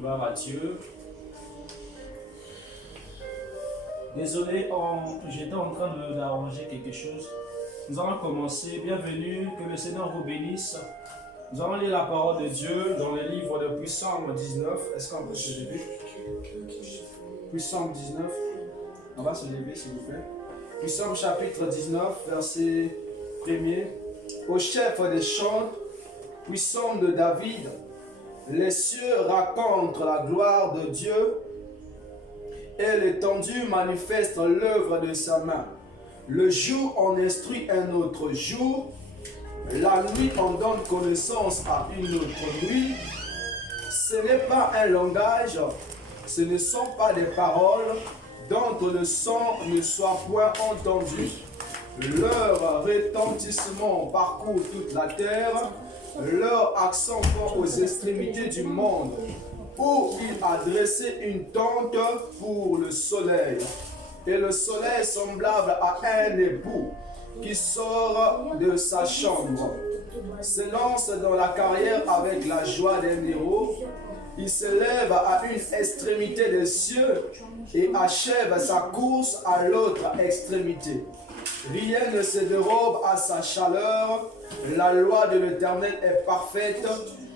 Gloire à Dieu. Désolé, j'étais en train d'arranger quelque chose. Nous allons commencer. Bienvenue, que le Seigneur vous bénisse. Nous allons lire la parole de Dieu dans le livre de Psalm 19. Est-ce qu'on peut se lever? Psalm 19. On va se lever, s'il vous plaît. Psalm chapitre 19, verset 1er. Au chef des chants, puissant de David, les cieux racontent la gloire de Dieu et l'étendue manifeste l'œuvre de sa main. Le jour en instruit un autre jour, la nuit en donne connaissance à une autre nuit. Ce n'est pas un langage, ce ne sont pas des paroles dont le son ne soit point entendu. Leur retentissement parcourt toute la terre, leur accent vont aux extrémités du monde, où il a dressé une tente pour le soleil. Et le soleil semblable à un époux qui sort de sa chambre, s'élance dans la carrière avec la joie d'un héros. Il s'élève à une extrémité des cieux et achève sa course à l'autre extrémité. Rien ne se dérobe à sa chaleur. La loi de l'Éternel est parfaite,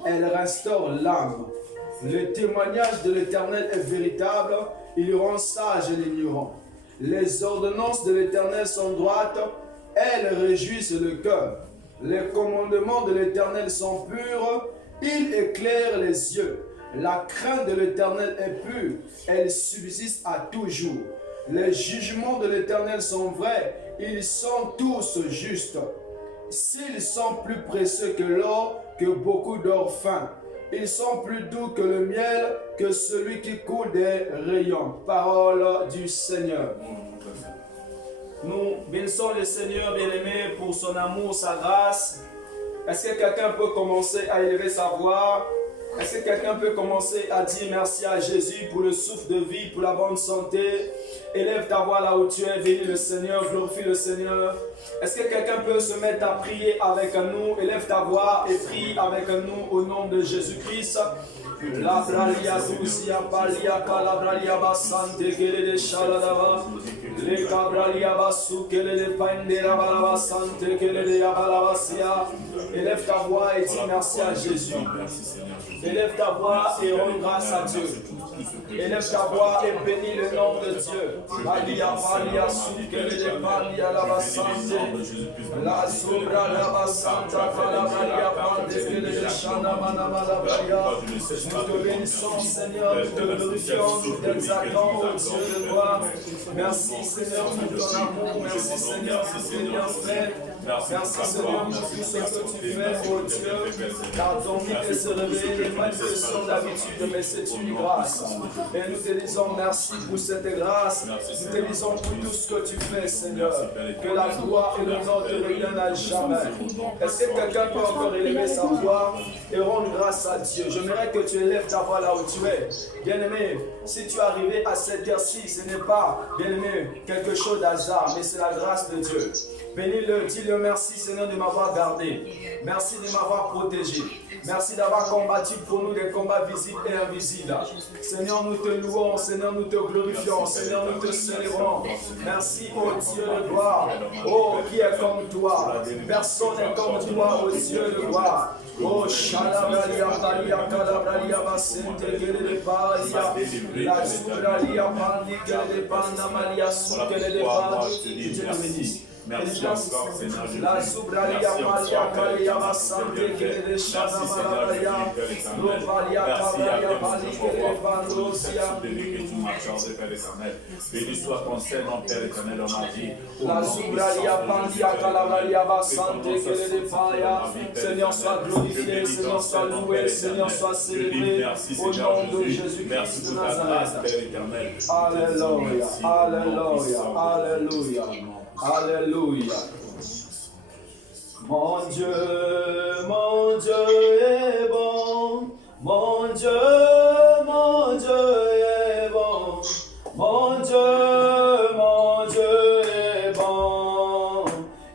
elle restaure l'âme. Le témoignage de l'Éternel est véritable, il rend sage l'ignorant. Les ordonnances de l'Éternel sont droites, elles réjouissent le cœur. Les commandements de l'Éternel sont purs, ils éclairent les yeux. La crainte de l'Éternel est pure, elle subsiste à toujours. Les jugements de l'Éternel sont vrais, ils sont tous justes. S'ils sont plus précieux que l'or, que beaucoup d'or fin, ils sont plus doux que le miel, que celui qui coule des rayons. Parole du Seigneur. Nous bénissons le Seigneur bien-aimé pour son amour, sa grâce. Est-ce que quelqu'un peut commencer à élever sa voix? Est-ce que quelqu'un peut commencer à dire merci à Jésus pour le souffle de vie, pour la bonne santé? Élève ta voix là où tu es, bénis le Seigneur, glorifie le Seigneur. Est-ce que quelqu'un peut se mettre à prier avec nous? Élève ta voix et prie avec nous au nom de Jésus-Christ. La bralia doucia palia calabralia basante kele de shaladava. Le cabralia basu kele de pandera balabasante kele de yabalabasia. Élève ta voix et dis merci à Jésus. Élève ta voix et rends grâce à Dieu. Élève ta voix et bénis le nom de Dieu. Palia palia sukele de palia la basante. La sobra la basanta calabralia pande kele de shana mana malabralia. Nous te bénissons, Seigneur, nous te glorifions, nous t'exaltons, ô Dieu de gloire. Merci, Seigneur, pour ton amour. Merci, Seigneur, pour tes bienfaits. Merci, Seigneur, pour tout ce que tu fais, ô Dieu. Car ton vie se révèle, les manifestations d'habitude, mais c'est une grâce. Et nous te disons merci pour cette grâce. Nous te disons pour tout ce que tu fais, Seigneur. Que la gloire et l'honneur te reviennent à jamais. Est-ce que quelqu'un peut encore élever sa voix et rendre grâce à Dieu? J'aimerais que tu élèves ta voix là où tu es. Bien-aimé, si tu es arrivé à cette heure-ci, ce n'est pas, bien-aimé, quelque chose d'hasard, mais c'est la grâce de Dieu. Bénis-le, dis-le merci, Seigneur, de m'avoir gardé. Merci de m'avoir protégé. Merci d'avoir combattu pour nous des combats visibles et invisibles. Seigneur, nous te louons, Seigneur, nous te glorifions, Seigneur, nous te célébrons. Merci, ô Dieu de gloire. Oh, qui est comme toi? Personne n'est comme toi, ô Dieu de gloire. Oh, Shalabralia, Palia, Calabralia, Basente, Gele de Palia, la Subralia, Pandi, Gele de Panda, Maria, Sukele de Panda, Dieu nous bénisse. Merci encore, Seigneur Jésus. La Subralia, Palia, Calia, Basante, Gele de Shana, Malabralia, Lovalia, Cabralia, Pandi, Gele de Pandosia. Béni soit ton Seigneur, Père éternel, on a dit. La Subralia, Pandia, Calabralia, Basante, Gele de Palia. Seigneur, sois glorifié, Seigneur, sois loué, Seigneur, sois célébré. Au nom de Jésus-Christ de Nazareth. Alléluia, Alléluia, Alléluia. Alléluia. Mon Dieu est bon. Mon Dieu est bon. Mon Dieu est bon.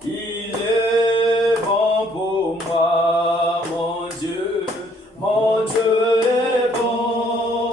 Il est bon pour moi. Mon Dieu est bon.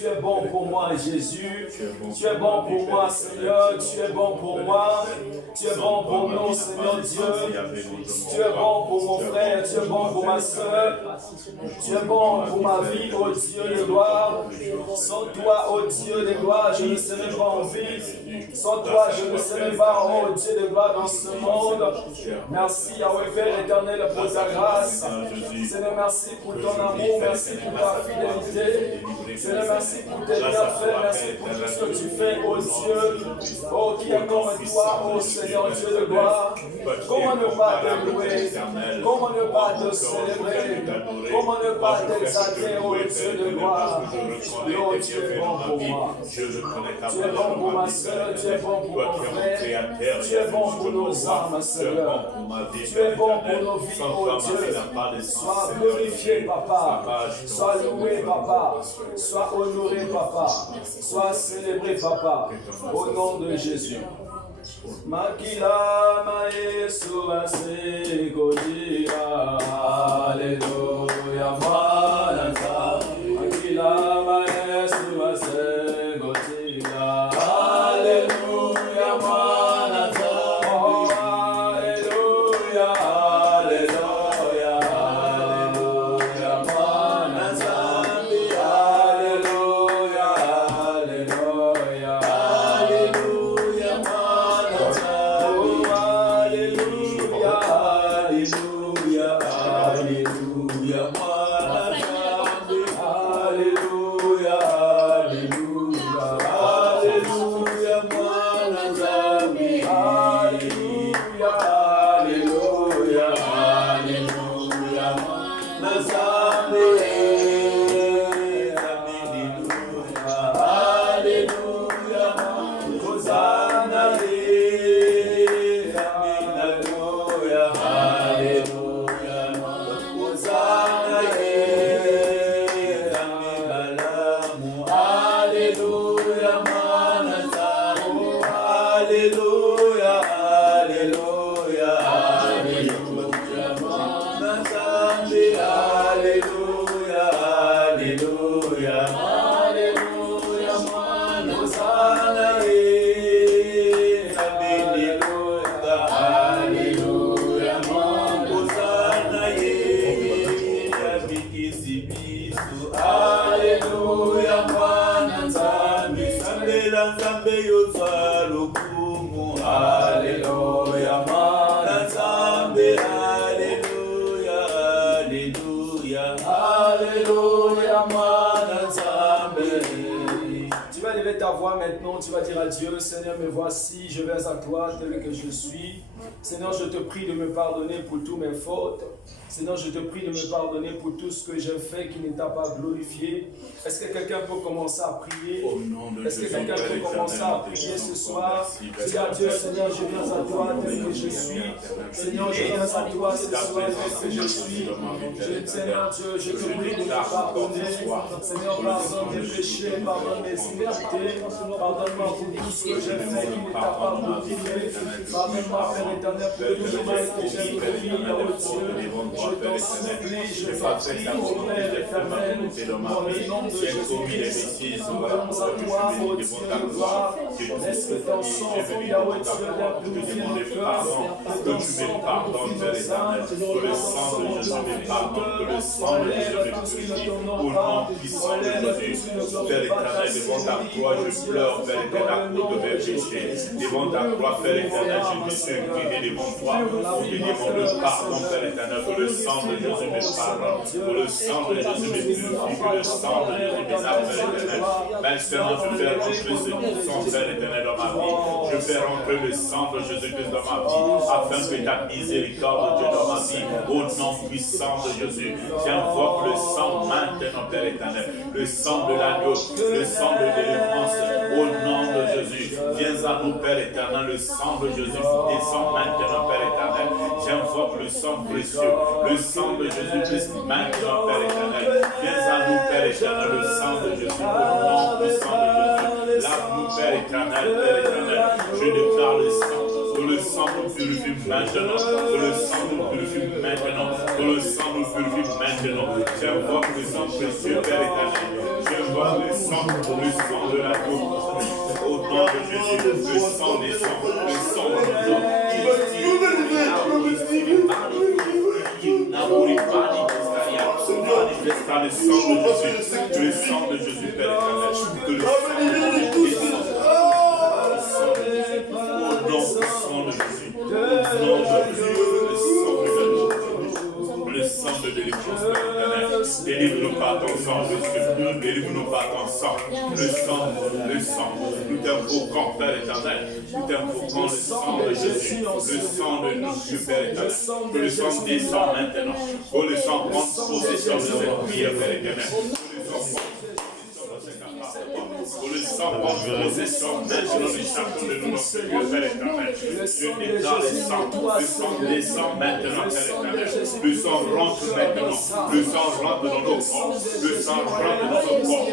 tu es bon pour moi, Jésus. Tu es bon pour moi, Seigneur. Tu es bon pour moi. Tu es bon pour nous, Seigneur Dieu. Tu es bon pour mon frère. Tu es bon pour ma soeur. Tu es bon pour ma vie, ô Dieu de gloire. Sans toi, ô Dieu de gloire, je ne serai pas en vie. Sans toi, je ne serai pas, ô Dieu de gloire, dans ce monde. Merci, Yahweh Père éternel, pour ta grâce. Seigneur, merci pour ton amour. Merci pour ta fidélité. Seigneur, merci pour tes bienfaits. Merci pour tout ce que tu fais, ô Dieu. Oh, qui est comme toi, ô Seigneur Dieu de gloire. Comment ne pas te louer? Comment ne pas te célébrer? Comment ne pas t'exalter, ô Dieu de gloire? Oh, tu es bon pour moi. Tu es bon pour ma soeur. Tu es bon pour mon frère. Tu es bon pour nos âmes, Seigneur. Tu es bon pour nos vies, ô Dieu. Sois glorifié, Papa. Sois loué, Papa. Sois honoré, Papa. Sois célébré, Papa. Au nom de Jésus. Makila Yesu asekodia. Alléluia, Manasa. Makila Yesu asekodia. Alléluia, Manasa. Oh, Alléluia, Alléluia, Alléluia, Manasa. Alléluia, Alléluia, Alléluia, Manasa. Oh, Alléluia, Alléluia, Alléluia, Manasa. Alléluia, Alléluia, Alléluia, Manasa. Alléluia, Alléluia, Alléluia, Manasa. Alléluia, Hosanna, Alléluia, Alléluia, Hosanna, Alléluia, Manasa. Alléluia, Alléluia, Alléluia, Manasa. Alléluia, Alléluia, Alléluia, Hosanna, Alléluia, Hosanna, Alléluia, Nzambe Nzambe yozalukumu. Alléluia, Nzambe. Alléluia, Alléluia, Alléluia, Nzambe. Tu vas lever ta voix maintenant, tu vas dire à Dieu, Seigneur, me voici, je viens à toi tel que je suis. Seigneur, je te prie de me pardonner pour toutes mes fautes. Seigneur, je te prie de me pardonner pour tout ce que j'ai fait qui ne t'a pas glorifié. Est-ce que quelqu'un peut commencer à prier? Est-ce que quelqu'un peut commencer à prier ce soir? Dis à Dieu, Seigneur, je viens à toi tel que je suis. Seigneur, je viens à toi ce soir tel que je suis. Seigneur Dieu, je te prie de me pardonner. Seigneur, pardonne mes péchés, pardonne mes iniquités. Pardonne-moi pour tout ce que j'ai fait qui ne t'a pas glorifié. Pardonne-moi, Père éternel, pour tout le mal que j'ai commis, oh Dieu. Je t'en supplie, je t'en prie, ô Père éternel, dans le nom de Jésus-Christ, nous venons à toi, ô Dieu de gloire. Laisse que ton sang, Yahweh Dieu, vienne purifier nos cœurs, que ton sang purifie nos âmes, que le sang de Jésus me pardonne, que le sang de Jésus me purifie, au nom puissant de Jésus. Père éternel, devant ta croix, je pleure, Père éternel, à cause de mes péchés. Devant ta croix, Père éternel, je me suis incliné devant toi, pour te demander pardon, Père éternel, que le sang de Jésus me pardonne, que le sang de Jésus me purifie, que le sang de Jésus me salve, Père éternel. Maintenant, je fais rentrer ce sang, Père éternel, dans ma vie. Je fais rentrer le sang de Jésus-Christ dans ma vie, afin que ta miséricorde, Dieu, dans ma vie, au nom puissant de Jésus, j'invoque le sang maintenant, Père éternel, le sang de l'agneau, le sang de délivrance, au nom de Jésus. Viens à nous, Père éternel, le sang de Jésus descend maintenant, Père éternel. J'invoque le sang précieux, le sang de Jésus-Christ maintenant, Père éternel. Viens à nous, Père éternel, le sang de Jésus, au nom puissant de Jésus. Lave-nous, Père éternel, je déclare le sang. Que le sang nous purifie maintenant, que le sang nous purifie maintenant, que le sang nous purifie maintenant. J'invoque le sang précieux, Père éternel. J'invoque toi, le sang de l'amour. Au nom de Jésus, le sang descend, le sang de nos hommes. Manifesta le sang de Jésus, Père éternel, que le sang de Jésus descende. Au nom de Jésus, au nom de Jésus, le sang de délivrance, Père éternel. Délivre-nous par ton sang, Jésus. Délivre-nous par ton sang. Le sang. Nous t'invoquons, Père éternel. Nous t'invoquons le sang de Jésus. Le sang de nous, Père éternel. Que le sang descend maintenant. Que le sang prenne possession de cette prière, Père éternel. Que le sang prenne possession maintenant de chacun de nous, Seigneur, Père éternel. Je déclare le sang descend maintenant, Père éternel. Le sang rentre maintenant. Le sang rentre dans nos corps. Le sang rentre dans nos corps.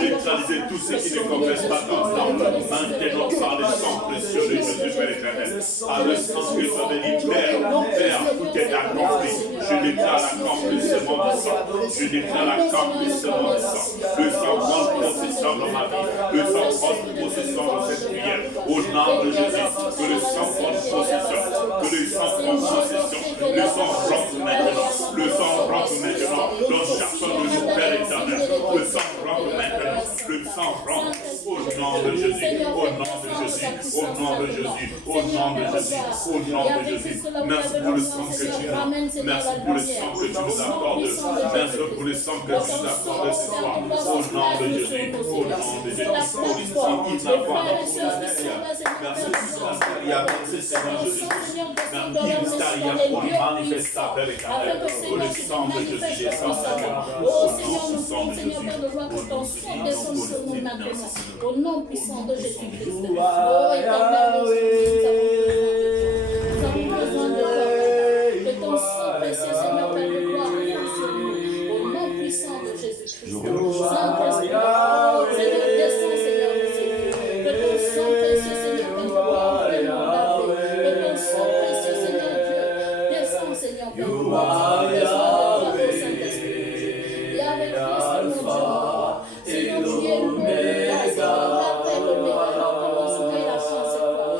Neutraliser tout ce qui ne confesse pas ton sang. Maintenant par le sang précieux de Jésus, Père éternel. Par le sang que tu as béni, Père, tout est accompli. Je déclare l'accomplissement du sang. Je déclare l'accomplissement du sang. Le sang prend possession dans ma vie. Le sang prend possession de cette prière. Au nom de Jésus, que le sang prenne possession. Que le sang prenne possession. Le sang rentre maintenant. Le sang rentre maintenant. Dans chacun de nous, Père éternel. Le sang rentre maintenant. Le sang rentre. Au nom de Jésus. Au nom de Jésus. Au nom de Jésus. Au nom de Jésus. Au nom de Jésus. Merci pour le sang que tu nous. Merci pour le sang que tu nous accordes. Merci pour le sang que tu nous accordes ce soir. Au nom de Jésus. Au nom de Jésus. Pour le sang qui n'a pas notre merci pour Seigneur Jésus. Merci pour manifesta, Père éternel. Pour le sang de Jésus descend, Seigneur. Oh Seigneur, nous prions, Seigneur, Père de gloire, que ton sang descende sur nous maintenant. Au nom puissant de Jésus-Christ. Oh éternel, nous avons besoin de toi. Que ton sang précieux, Seigneur, Père de gloire, vienne sur nous. Au nom puissant de Jésus-Christ. Saint-Esprit, oh Seigneur, descends, Seigneur, aussi. Que ton sang précieux, Seigneur, Père de gloire, vienne nous laver. Que ton sang précieux, Seigneur Dieu, descends, Seigneur, Père de gloire. Et avec Christ, mon Dieu, Seigneur, tu es l'Oméga, c'est l'appel l'Oméga, le commencement et la fin, c'est quoi?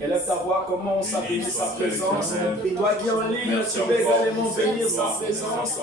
Élève ta voix, commence à bénir sa présence. Toi qui es en ligne, tu peux également bénir sa présence.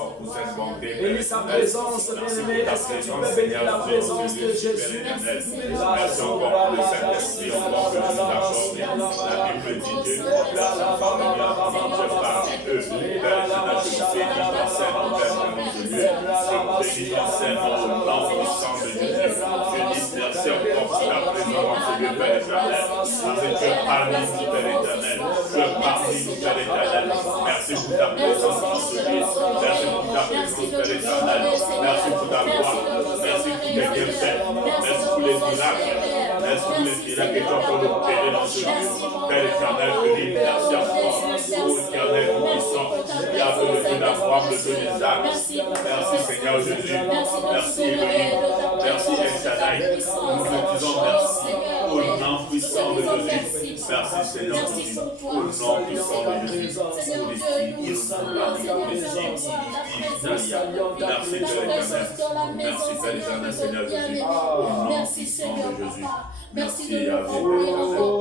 Bénis sa présence, bien-aimé. Est-ce que tu peux bénir la présence de Jésus? Merci encore pour le Saint-Esprit, encore que nous accordé. La Bible dit Dieu porte la famille, je parle d'eux. Père, je bénis ton Saint-Nom, Père, je bénis ton Saint-Nom au nom puissant de Jésus. Je dis merci encore pour la présence de Dieu, Père éternel. Parce que tu es parmi nous, Père éternel. Tu es parmi nous, Père éternel. Merci pour ta présence dans ce lieu. Merci pour ta présence, Père éternel. Merci pour ta gloire. Merci pour tes bienfaits. Merci pour les miracles. Merci pour les miracles que tu as encore opérés dans ce lieu. Père éternel, je dis merci à toi. Ô éternel, nous puissant. Il y a le Dieu d'Abraham, le Dieu d'Isaac. Merci Seigneur Jésus. Merci Elohim. Merci El Shaddai. Nous te disons merci. Au nom puissant de Jésus. Merci Seigneur Jésus. Au nom puissant de Jésus. Merci Père éternel. Merci Père éternel Seigneur Jésus. Au nom puissant de Jésus. Merci Yahvé Père éternel.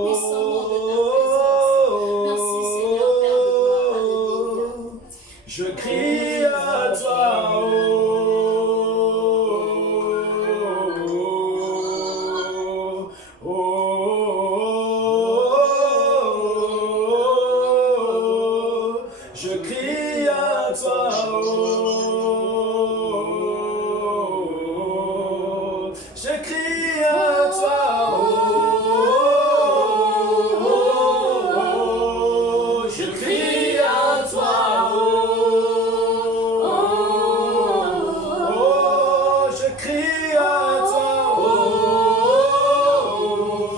Je crie à toi, je crie à toi, Je crie à toi, oh, oh, oh, oh, je crie à toi, oh, oh, oh, je crie à toi, oh,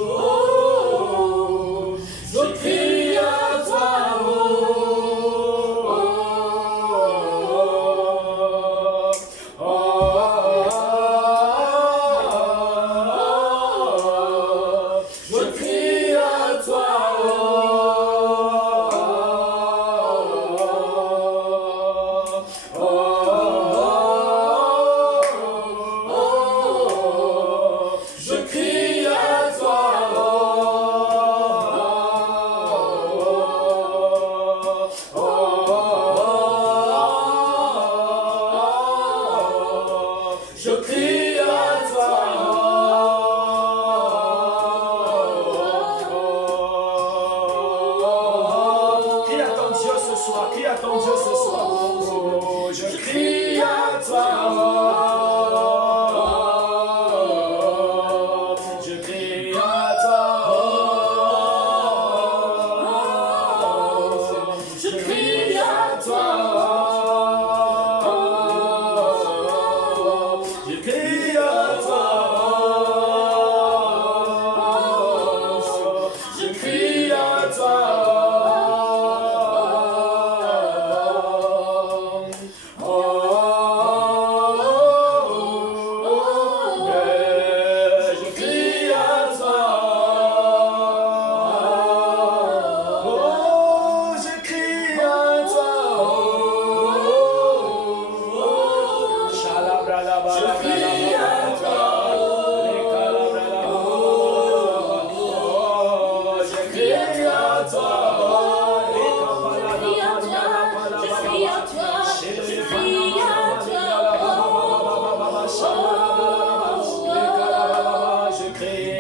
oh, oh, je crie à toi, oh, oh, oh, je crie à toi, je crie à toi, je crie à toi. Crie à ton Dieu ce soir, crie à ton Dieu ce soir. Oh, je crie à toi. Je crie à toi. Je crie à toi. Je crie à toi. Je crie à toi. Je crie à toi. Oh, je crie à toi. Je crie à toi. Je crie à toi. Je crie à toi. Je crie à toi.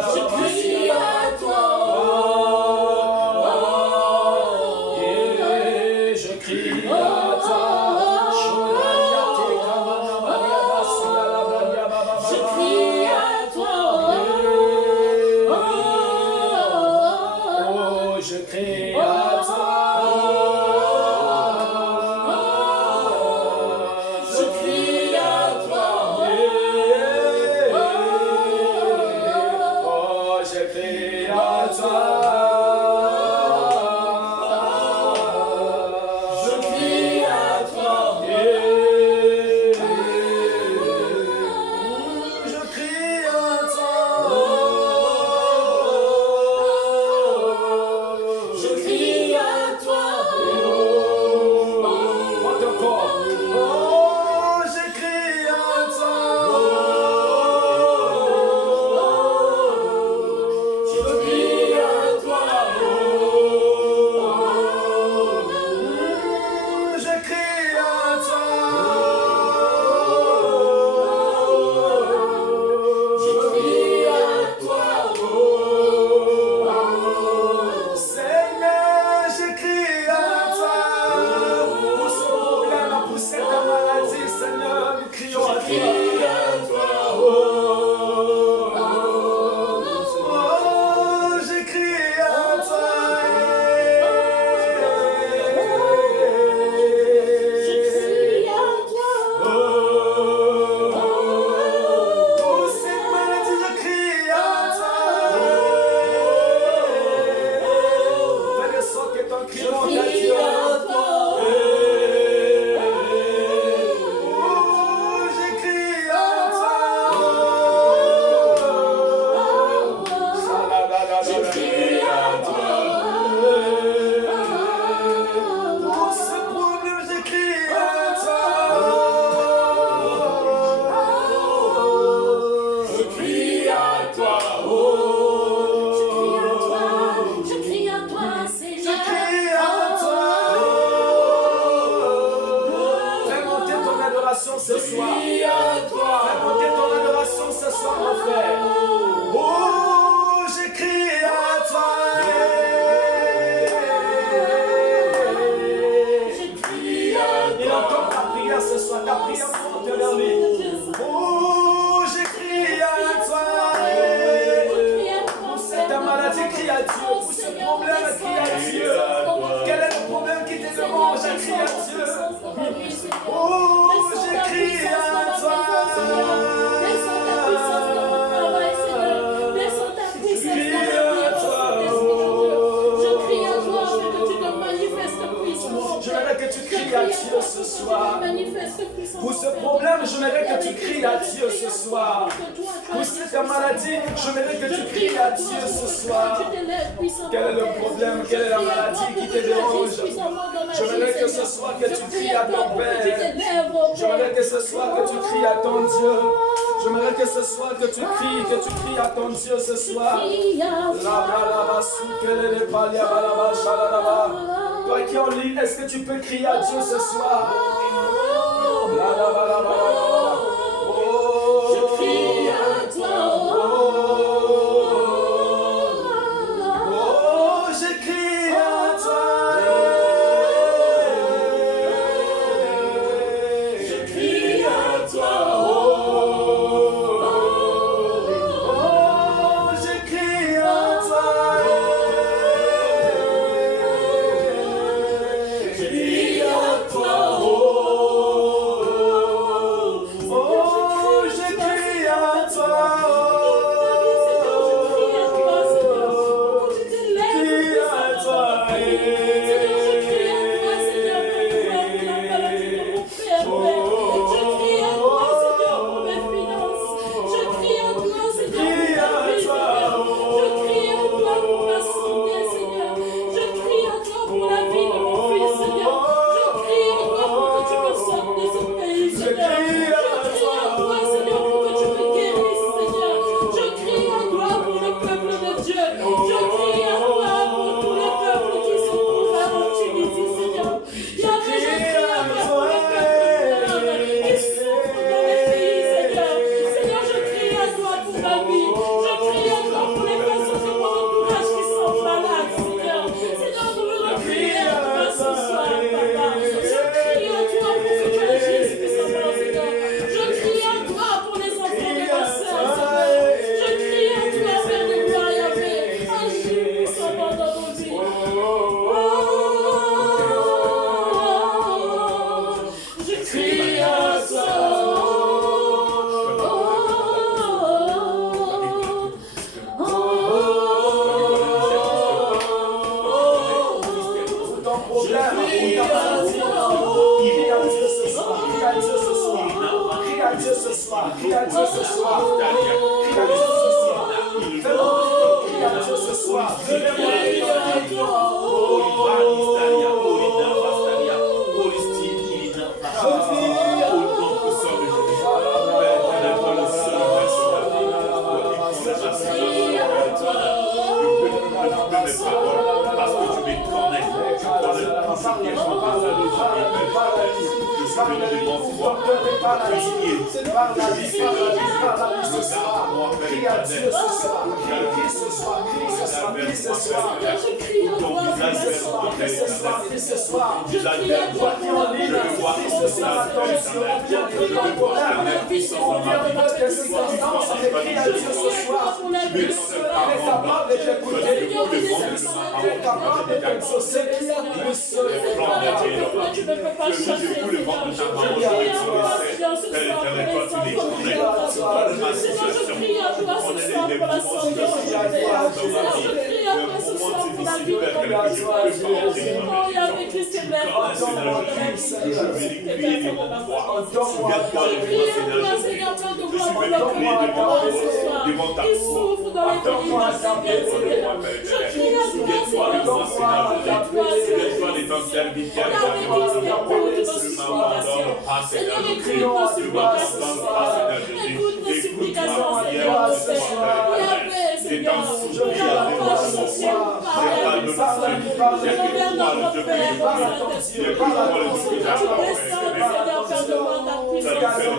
Je crie à toi. Je crie à toi. Oh, je crie à toi. Je crie à toi. Oh, je crie à toi. Je crie à toi. Je crie à toi. Je crie à toi. Prends ton corps. Oh, je crie à toi. Je crie à toi. Je crie à toi. Je crie à toi. Seigneur, je crie à toi. Pour ce problème, pour cette maladie, Seigneur, nous crions à toi. Oh, je crie à toi. Je crie à toi. Pour cette maladie, je crie à toi. Fais de sorte que ton cri monte à Dieu. Oh, je crie à toi. Je crie à toi. Pour ce problème, je crie à toi. Je crie à toi. Je crie à toi, Je Seigneur. crie à toi. Fais monter ton adoration ce soir. Fais monter ton adoration ce soir, mon frère. Oh, je crie à toi. Je crie à Il entend prière ce soir, ta prière monte vers lui. Oh, je crie à toi. Pour cette maladie, crie à Dieu. Pour ce problème, crie à Dieu. Quel est le problème qui te dérange? Crie à Dieu. Oh, je crie à toi. Descends ta puissance dans mon travail, Seigneur. Descends ta puissance dans la prière, je crie à toi afin que tu te manifestes puissance. J'aimerais que tu cries à Dieu ce soir. Pour ce problème, j'aimerais que tu cries à Dieu ce soir. Pour cette maladie, j'aimerais que tu cries à Dieu ce soir. Quel est le problème? Quelle est la maladie qui te dérange? J'aimerais que ce soir que tu cries à ton Père. J'aimerais que ce soir que tu cries à ton Dieu. J'aimerais que ce soir que tu cries à ton Dieu ce soir. Toi qui en lis, est-ce que tu peux crier à Dieu ce soir? Je crie à toi. Oh, je crie à toi. Je crie à toi. Oh, je crie à toi. Je crie à toi. Oh, je crie à toi.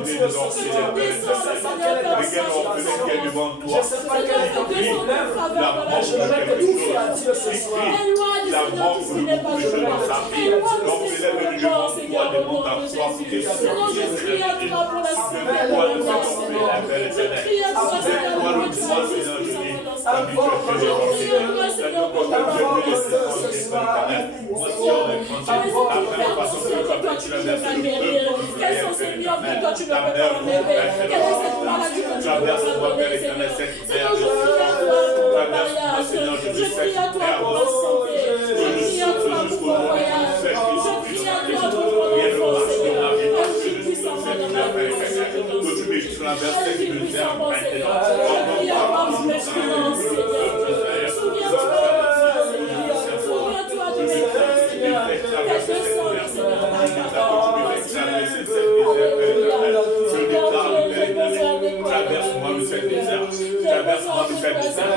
Dieu ce soir. Je ne sais pas quelle est ta situation. Je ne sais pas quel est ton problème. Mais je voudrais que tu cries à Dieu ce soir. La mort pour le beaucoup de choses dans sa vie. Donc il est venu devant toi, demande à toi pour tes soeurs. Je crie à toi pour la Avec toi le sang de la paix éternelle. Avec toi le droit, Seigneur, je dis. Quels sont ces murs que toi tu ne peux pas enlever? Quelle est cette maladie que tu ne peux pas enlever, Seigneur? Seigneur, je prie à toi pour le mariage. Je prie à toi pour la santé. Je prie à toi pour le voyage. Je prie à toi pour ton enfant, Seigneur. Agis puissamment dans ma vie, Seigneur. Agis puissamment, Seigneur. Je prie à toi pour mes finances, Seigneur. Souviens-toi de mes finances, Seigneur. Souviens-toi de mes finances, Seigneur. Tes deux sœurs, Seigneur, traverse-moi de cette misère. Traverse-moi de cette misère.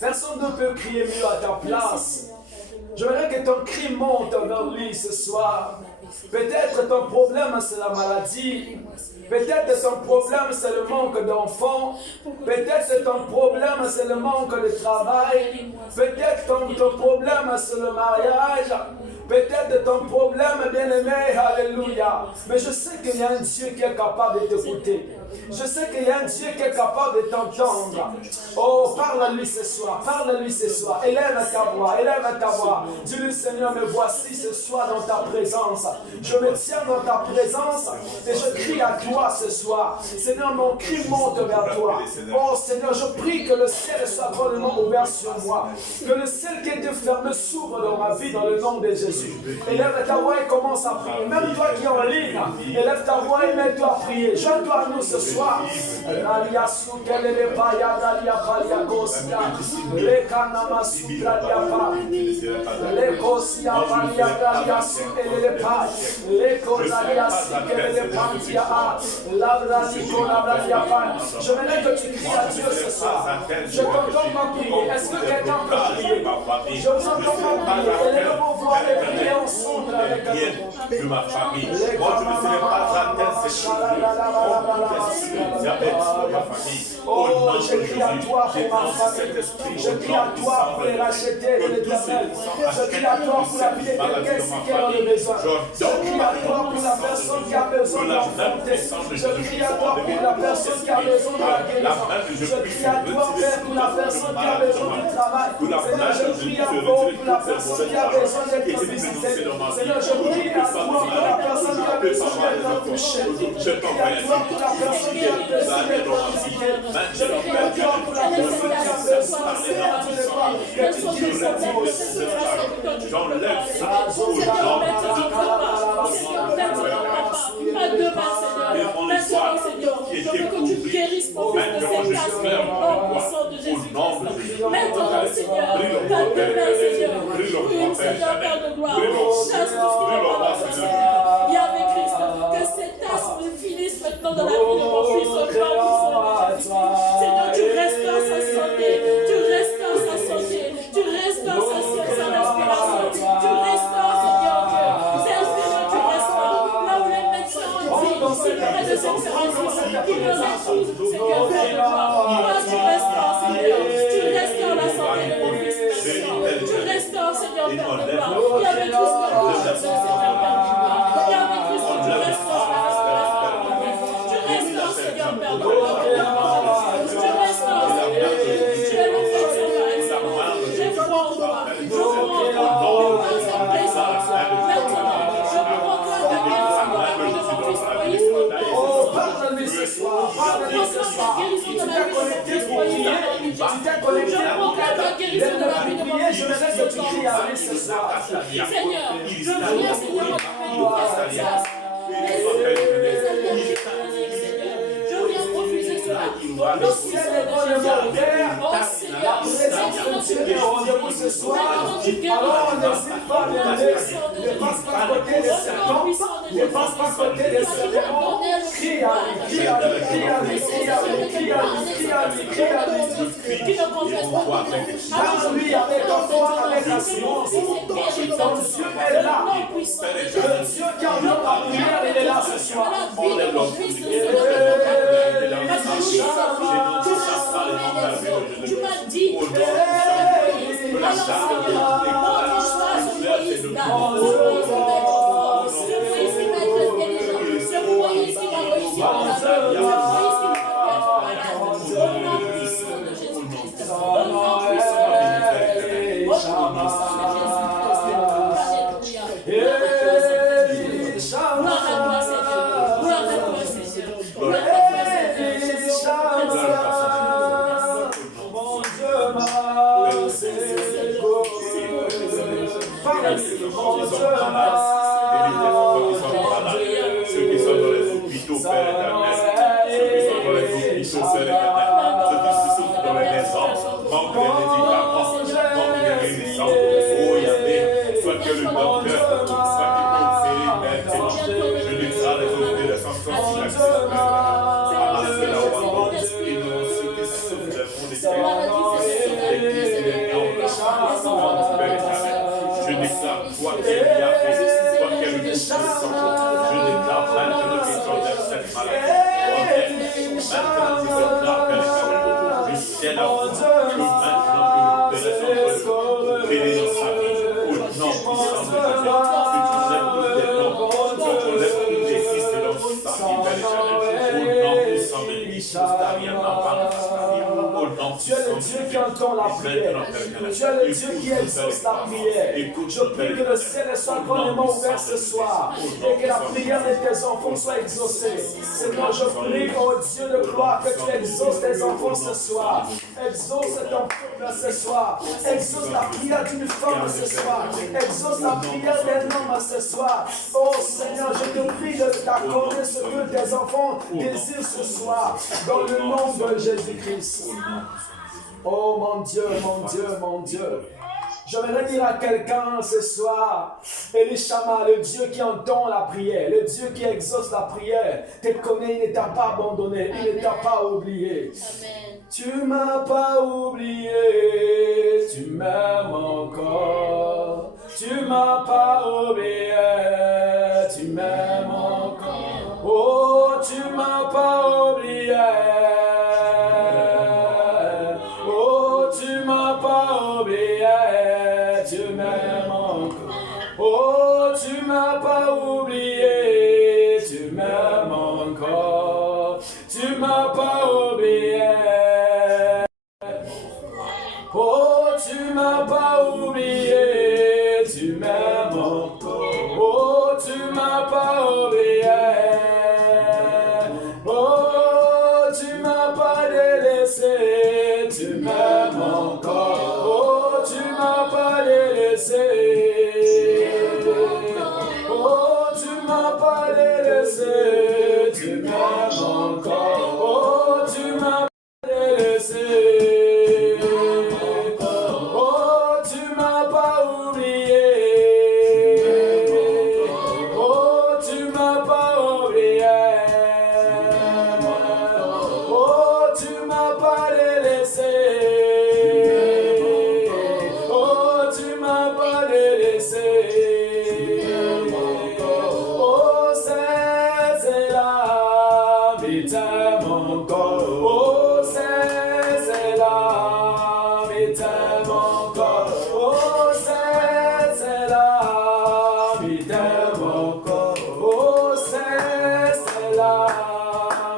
Personne ne peut crier mieux à ta place. J'aimerais que ton cri monte vers lui ce soir. Peut-être ton problème c'est la maladie. Peut-être ton problème c'est le manque d'enfants. Peut-être ton problème c'est le manque de travail. Peut-être ton problème c'est le mariage. Peut-être ton problème, bien-aimé, alléluia. Mais je sais qu'il y a un Dieu qui est capable de t'écouter. Je sais qu'il y a un Dieu qui est capable de t'entendre. Oh, parle à lui ce soir, parle à lui ce soir. Élève ta voix, élève ta voix. Dis-lui, Seigneur, me voici ce soir dans ta présence. Je me tiens dans ta présence et je crie à toi ce soir. Seigneur, mon cri monte vers toi. Oh, Seigneur, je prie que le ciel soit grandement ouvert sur moi. Que le ciel qui était fermé s'ouvre dans ma vie dans le nom de Jésus. Élève ta voix et commence à prier. Même toi qui es en ligne, élève ta voix et mets-toi à prier. Joins-toi à nous ce soir. Je voudrais que tu cries à Dieu ce soir. Je t'entends pas prier. Est-ce que quelqu'un peut prier? Je vous entends pas prier. Élève vos voix et priez ensemble avec nous. De ma famille. Moi, je ne serai pas atteint cette chose. Oh, je crie à toi pour ma famille. Je crie à toi pour les racheter de l'Éternel. Je crie à toi pour la vie de quelqu'un qui est dans le besoin. Je crie à toi pour la personne qui a besoin besoin d'enfanter. Je crie à toi pour la personne qui a besoin de la guérison. Je crie à toi, Père, pour la personne qui a besoin du travail. Seigneur, je prie encore pour la personne qui a besoin d'être visitée. Seigneur, je prie à toi pour la personne qui a besoin d'être touchée. Je prie à toi pour la personne qui a besoin d'être visitée. Je prie à toi pour la personne qui a besoin, Seigneur, tu le vois, d'être guérie. J'enlève ça au nom Pas de mal, Seigneur. Maintenant, Seigneur, je veux que tu guérisses mon fils de cette casse au nom puissant de Jésus-Christ. Maintenant, Seigneur, pas de mal, Seigneur. Oui, Seigneur, Père de gloire. Chasse tout ce qui va pas dans sa vie. Yahvé Christ, que cette asthme finisse maintenant dans la vie de mon fils au nom puissant de Jésus-Christ. Seigneur, tu restaures sa santé. Tu restaures sa santé. Tu restaures sa respiration. Tu restaures, Seigneur Dieu. Seigneur, tu restaures. Là où les médecins ont dit, c'est près de cette service, qui me refuse, Seigneur, Père de gloire. Toi, tu restaures, Seigneur. Tu restaures la santé de mon fils maintenant. Tu restaures, Seigneur, Père de gloire. Il y avait tout ce que nous faisons, Seigneur, Père de gloire. Il y avait tout ce que tu restaures la respiration de mon fils. Tu restaures, Seigneur, Père de gloire. Tu restaures, Seigneur. Tu es le Seigneur, Père. Je crois en toi. Je crois en toi. Je crois en présence. Maintenant, je crois en toi, ta guérison dans la vie de mon fils Moïse. Oh, pardonne-lui ce soir, pardonne-lui ce soir. Tu t'es connecté pour prier, tu t'es connecté pour prier, je veux que tu cries à lui ce soir. Seigneur, je viens, Seigneur, je viens refuser cela. Le ciel est vraiment ouvert, la présence de Dieu est au rendez-vous ce soir. Alors n'hésite pas à lever, ne passe pas à côté des serpents, ne passe pas à côté des serpents. Crie à lui, crie à lui, crie à lui, crie à lui, crie à lui, crie à lui, crie à lui. Parle-lui avec ta foi, avec assurance. Ton Dieu est là. Le Dieu qui entend ta prière, il est là ce soir. Tu m'as dit que Ceux qui sont dans les hôpitaux, Père éternel, ceux qui sont dans les hôpitaux, Père éternel, ceux qui souffrent dans les maisons, manquent de médicaments, manquent de guérison. Oh Yahvé, soit que le docteur, soit qu'il peut opérer maintenant. Je déclare les opérations sans je déclare toi qui es Yahvé, toi qui es le puissant. Je déclare maintenant qu'ils enlèvent cette maladie. Maintenant je déclare, Père éternel, je sais la foi que maintenant que l'opération peut opérer dans sa vie. Au nom puissant de Jésus, que tu lèves tous les noms, que tu lèves tous les fils de dans sa vie, Père éternel. Au nom puissant de Jésus, tu es le Dieu qui entend la prière. Tu es le Dieu qui exauce la prière. Je prie que le ciel soit grandement ouvert ce soir et que la prière de tes enfants soit exaucée. Seigneur, je prie, oh Dieu de gloire, que tu exauces tes enfants ce soir. Exauce ton peuple ce soir. Exauce la prière d'une femme ce soir. Exauce la prière d'un homme ce soir. Oh Seigneur, je te prie d'accorder ce que tes enfants désirent ce soir. Dans le nom de Jésus-Christ. Oh mon Dieu, mon Dieu, mon Dieu. J'aimerais dire à quelqu'un ce soir, Elishama, le Dieu qui entend la prière, le Dieu qui exauce la prière, te connaît, il ne t'a pas abandonné, il ne t'a pas oublié. Amen. Tu m'as pas oublié, tu m'aimes encore. Tu m'as pas oublié, tu m'aimes encore. Oh, tu m'as pas oublié. Oh, tu m'as pas oublié, tu m'aimes encore. Oh, tu m'as pas oublié, tu m'aimes délaissé, tu m'aimes encore. Oh, tu m'as pas délaissé. Oh, tu m'as pas oublié. Oh, tu m'as pas oublié. Oh, tu m'as pas délaissé. Oh, tu m'as pas délaissé. Oh, c'est là, mais t'aimes encore. Oh, c'est là, mais t'aimes encore. Oh, c'est là, mais t'aimes encore. Oh, c'est là,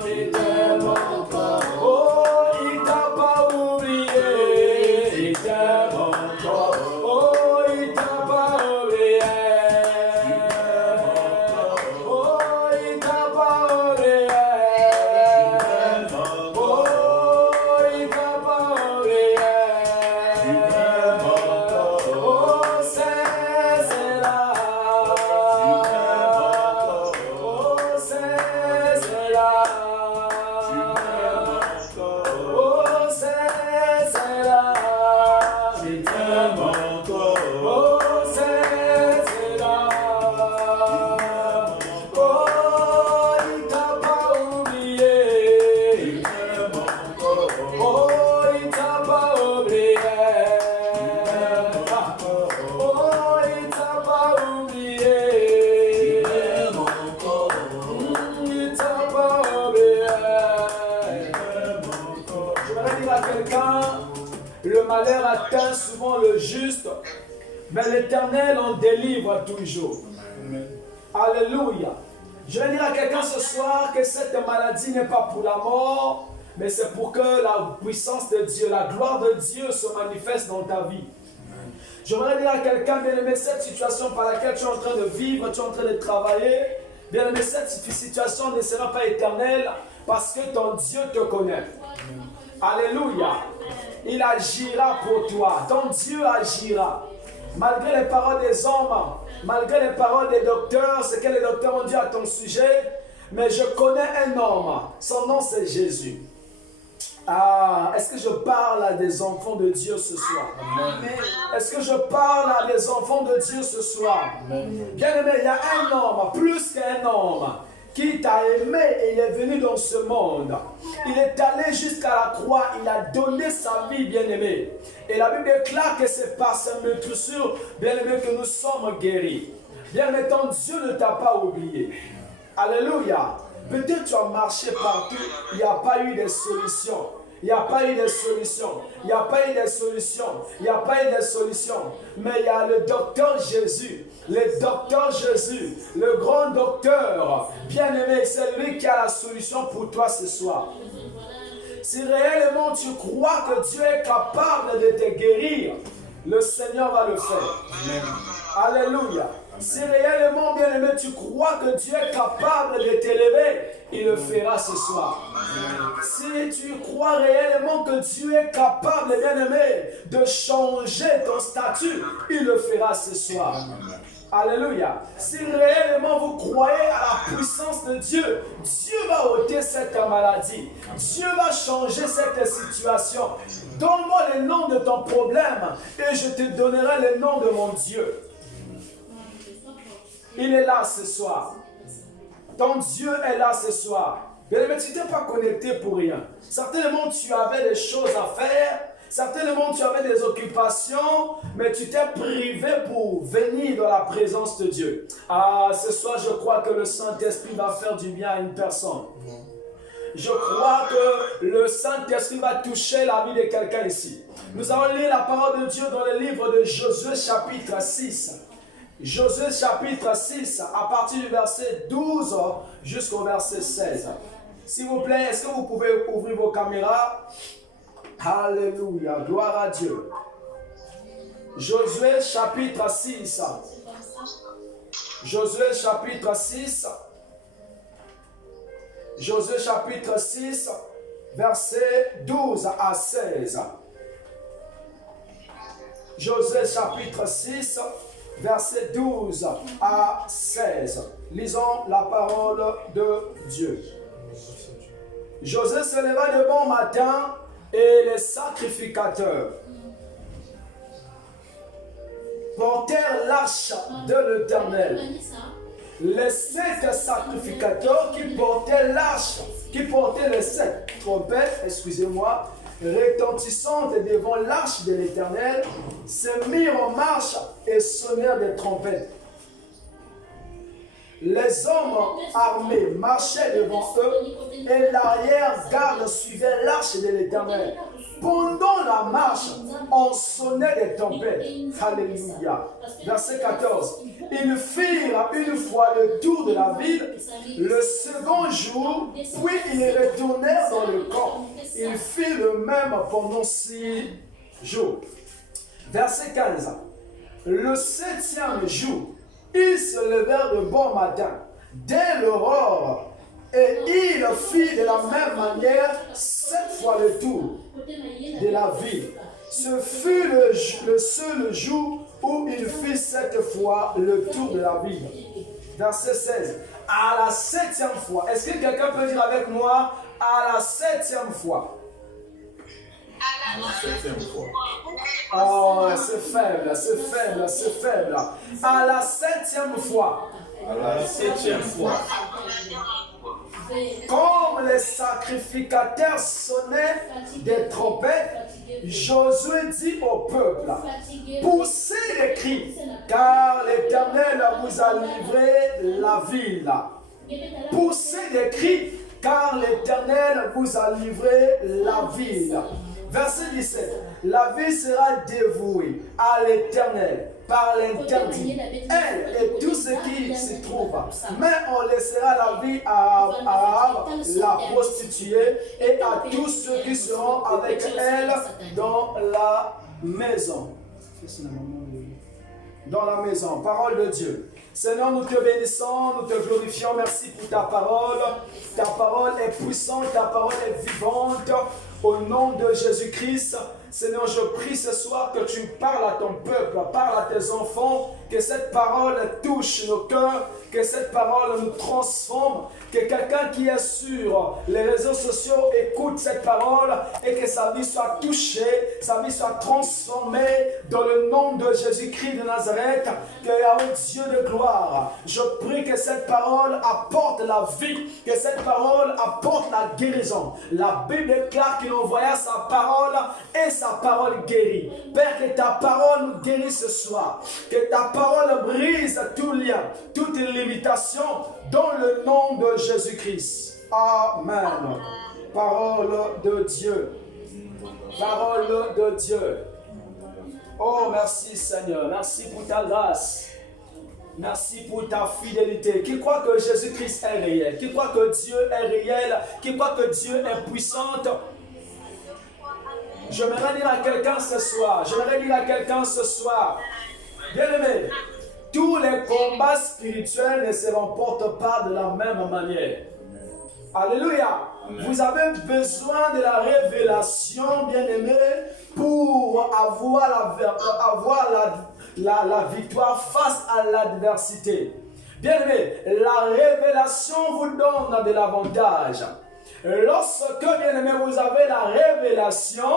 mais t'aimes encore. Oh, il t'a pas oublié, il t'aime encore. Oh, il t'a pas oublié. Oh, il t'a pas oublié. Oh, il t'a pas oublié. Oh, c'est là. Oh, c'est là. Oh, c'est là. Il t'aime encore. Oh, c'est là. Oh, il t'a pas oublié. Il t'aime encore. Oh, il t'a pas oublié. Oh, il t'a pas oublié. Il t'aime encore. Il t'a pas oublié. Je voudrais dire à quelqu'un, le malheur atteint souvent le juste, mais l'Éternel en délivre toujours. Alléluia. Je vais dire à quelqu'un ce soir que cette maladie n'est pas pour la mort, mais c'est pour que la puissance de Dieu, la gloire de Dieu se manifeste dans ta vie. Je voudrais dire à quelqu'un, bien aimé, cette situation par laquelle tu es en train de vivre, tu es en train de travailler, bien aimé, cette situation ne sera pas éternelle parce que ton Dieu te connaît. Alléluia. Il agira pour toi. Ton Dieu agira. Malgré les paroles des hommes, malgré les paroles des docteurs, ce que les docteurs ont dit à ton sujet, mais je connais un homme. Son nom c'est Jésus. Ah, est-ce que je parle à des enfants de Dieu ce soir? Est-ce que je parle à des enfants de Dieu ce soir? Bien aimé, il y a un homme, plus qu'un homme, qui t'a aimé et il est venu dans ce monde. Il est allé jusqu'à la croix, il a donné sa vie, bien aimé. Et la Bible déclare que c'est par sa meurtrissure, bien aimé, que nous sommes guéris. Bien aimé, ton Dieu ne t'a pas oublié. Alléluia. Peut-être tu as marché partout, il n'y a pas eu de solution. Il n'y a pas eu de solution. Il n'y a pas eu de solution. Il n'y a pas eu de solution. Mais il y a le docteur Jésus. Le docteur Jésus. Le grand docteur. Bien-aimé, c'est lui qui a la solution pour toi ce soir. Si réellement tu crois que Dieu est capable de te guérir, le Seigneur va le faire. Alléluia. Si réellement, bien-aimé, tu crois que Dieu est capable de t'élever, il le fera ce soir. Si tu crois réellement que Dieu est capable, bien-aimé, de changer ton statut, il le fera ce soir. Alléluia. Si réellement vous croyez à la puissance de Dieu, Dieu va ôter cette maladie. Dieu va changer cette situation. Donne-moi le nom de ton problème et je te donnerai le nom de mon Dieu. Il est là ce soir. Ton Dieu est là ce soir. Mais tu n'étais pas connecté pour rien. Certainement tu avais des choses à faire. Certainement tu avais des occupations. Mais tu t'es privé pour venir dans la présence de Dieu. Ah, ce soir je crois que le Saint-Esprit va faire du bien à une personne. Je crois que le Saint-Esprit va toucher la vie de quelqu'un ici. Nous allons lire la parole de Dieu dans le livre de Josué chapitre 6. Josué chapitre 6, à partir du verset 12 jusqu'au verset 16. S'il vous plaît, est-ce que vous pouvez ouvrir vos caméras? Alléluia, gloire à Dieu. Josué chapitre 6. Josué chapitre 6. Josué chapitre 6, verset 12 à 16. Josué chapitre 6, versets 12 à 16. Lisons la parole de Dieu. José se leva de bon matin et les sacrificateurs portèrent l'arche de l'Éternel. Les 7 sacrificateurs qui portaient l'arche, qui portaient les 7 trompettes, excusez-moi, retentissantes devant l'arche de l'Éternel, se mirent en marche et sonnèrent des trompettes. Les hommes armés marchaient devant eux et l'arrière-garde suivait l'arche de l'Éternel. Pendant la marche, on sonnait des trompettes. Alléluia. Verset 14. Ils firent une fois le tour de la ville le second jour, puis ils retournèrent dans le camp. Ils firent le même pendant 6 jours. Verset 15. Le 7e jour, ils se levèrent de bon matin, dès l'aurore, et ils firent de la même manière 7 fois le tour de la ville. Ce fut le seul jour où il fit 7 fois le tour de la ville. Verset 16. À la 7e fois. Est-ce que quelqu'un peut dire avec moi à la 7e fois? À la 7e fois. Oh, c'est faible, c'est faible, c'est faible. À la 7e fois. À la 7e fois. Comme les sacrificateurs sonnaient des trompettes, Josué dit au peuple, poussez les cris, car l'Éternel vous a livré la ville. Poussez des cris, car l'Éternel vous a livré la ville. Verset 17. La ville sera dévouée à l'Éternel par l'interdit, elle et tout ce qui s'y trouve. Mais on laissera la ville à Ahab, la prostituée, et à tous ceux qui seront avec elle dans la maison. Dans la maison, parole de Dieu. Seigneur, nous te bénissons, nous te glorifions. Merci pour ta parole. Ta parole est puissante, ta parole est vivante. Au nom de Jésus-Christ, Seigneur, je prie ce soir que tu parles à ton peuple, parle à tes enfants, que cette parole touche nos cœurs, que cette parole nous transforme, que quelqu'un qui est sur les réseaux sociaux écoute cette parole et que sa vie soit touchée, sa vie soit transformée dans le nom de Jésus-Christ de Nazareth, que Yahweh Dieu de gloire, je prie que cette parole apporte la vie, que cette parole apporte la guérison. La Bible déclare qu'il envoya sa parole et sa parole guérit. Père, que ta parole nous guérisse ce soir, que ta parole brise tout lien, toute limitation dans le nom de Jésus-Christ. Amen. Parole de Dieu. Parole de Dieu. Oh, merci Seigneur. Merci pour ta grâce. Merci pour ta fidélité. Qui croit que Jésus-Christ est réel? Qui croit que Dieu est réel? Qui croit que Dieu est puissant? J'aimerais dire à quelqu'un ce soir. Bien-aimé, tous les combats spirituels ne se remportent pas de la même manière. Alléluia. Amen. Vous avez besoin de la révélation, bien-aimé, pour avoir la victoire face à l'adversité. Bien-aimé, la révélation vous donne de l'avantage. Lorsque, bien-aimé, vous avez la révélation,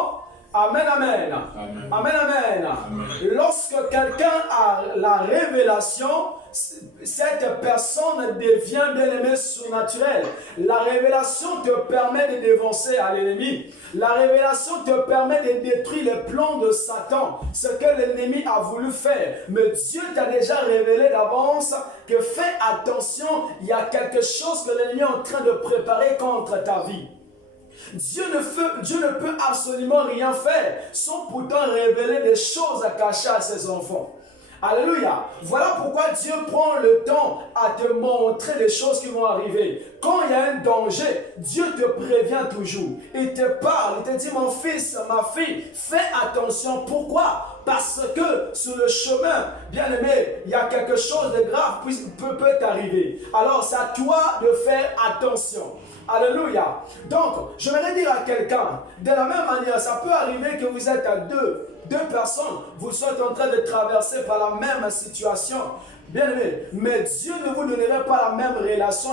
amen, amen. Amen, amen. Amen. Amen. Lorsque quelqu'un a la révélation, cette personne devient bien-aimé surnaturel. La révélation te permet de dévancer à l'ennemi. La révélation te permet de détruire les plans de Satan, ce que l'ennemi a voulu faire. Mais Dieu t'a déjà révélé d'avance que fais attention, il y a quelque chose que l'ennemi est en train de préparer contre ta vie. Dieu ne peut absolument rien faire sans pourtant révéler des choses à cacher à ses enfants. Alléluia. Voilà pourquoi Dieu prend le temps à te montrer les choses qui vont arriver. Quand il y a un danger, Dieu te prévient toujours. Il te parle, il te dit, mon fils, ma fille, fais attention. Pourquoi? Parce que sur le chemin, bien aimé, il y a quelque chose de grave qui peut t'arriver. Alors c'est à toi de faire attention. Alléluia. Donc, je voudrais dire à quelqu'un, de la même manière, ça peut arriver que vous êtes à deux deux personnes, vous êtes en train de traverser par la même situation. Bien aimé, mais Dieu ne vous donnerait pas la même relation,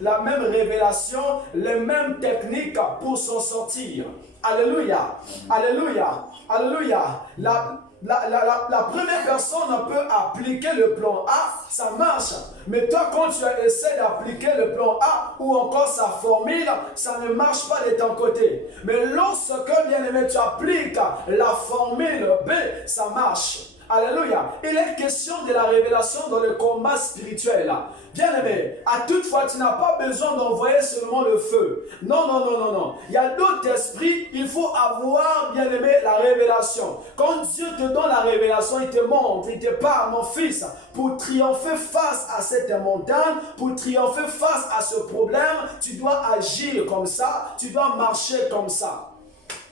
la même révélation, les mêmes techniques pour s'en sortir. Alléluia, alléluia, alléluia. La première personne peut appliquer le plan A, ça marche. Mais toi, quand tu essaies d'appliquer le plan A ou encore sa formule, ça ne marche pas de ton côté. Mais lorsque, bien aimé, tu appliques la formule B, ça marche. Alléluia. Il est question de la révélation dans le combat spirituel. Bien aimé, à toutefois, tu n'as pas besoin d'envoyer seulement le feu. Non, non, non, non, non. Il y a d'autres esprits, il faut avoir, bien aimé, la révélation. Quand Dieu te donne la révélation, il te montre, il te parle, mon fils, pour triompher face à cette montagne, pour triompher face à ce problème, tu dois agir comme ça, tu dois marcher comme ça.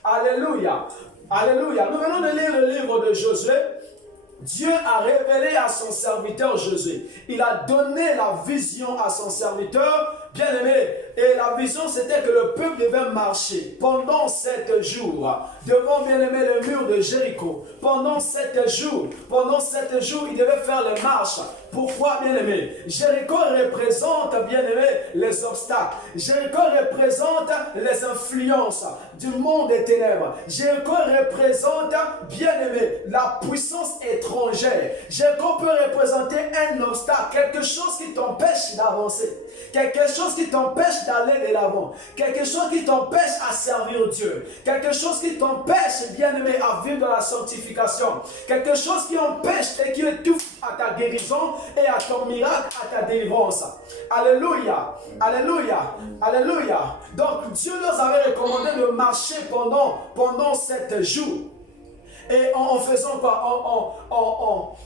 Alléluia. Alléluia. Nous venons de lire le livre de Josué. Dieu a révélé à son serviteur Josué. Il a donné la vision à son serviteur, bien aimé. Et la vision, c'était que le peuple devait marcher pendant 7 jours devant, bien aimé, le mur de Jéricho. Pendant 7 jours, il devait faire les marches. Pourquoi, bien aimé? Jéricho représente, bien aimé, les obstacles. Jéricho représente les influences du monde des ténèbres. Jéricho représente, bien aimé, la puissance étrangère. Jéricho peut représenter un obstacle, quelque chose qui t'empêche d'avancer. Quelque chose qui t'empêche d'aller de l'avant. Quelque chose qui t'empêche à servir Dieu. Quelque chose qui t'empêche, bien aimé, à vivre dans la sanctification. Quelque chose qui empêche et qui étouffe à ta guérison et à ton miracle, à ta délivrance. Alléluia, alléluia, alléluia. Donc Dieu leur avait recommandé de marcher pendant 7 jours. Et en faisant quoi?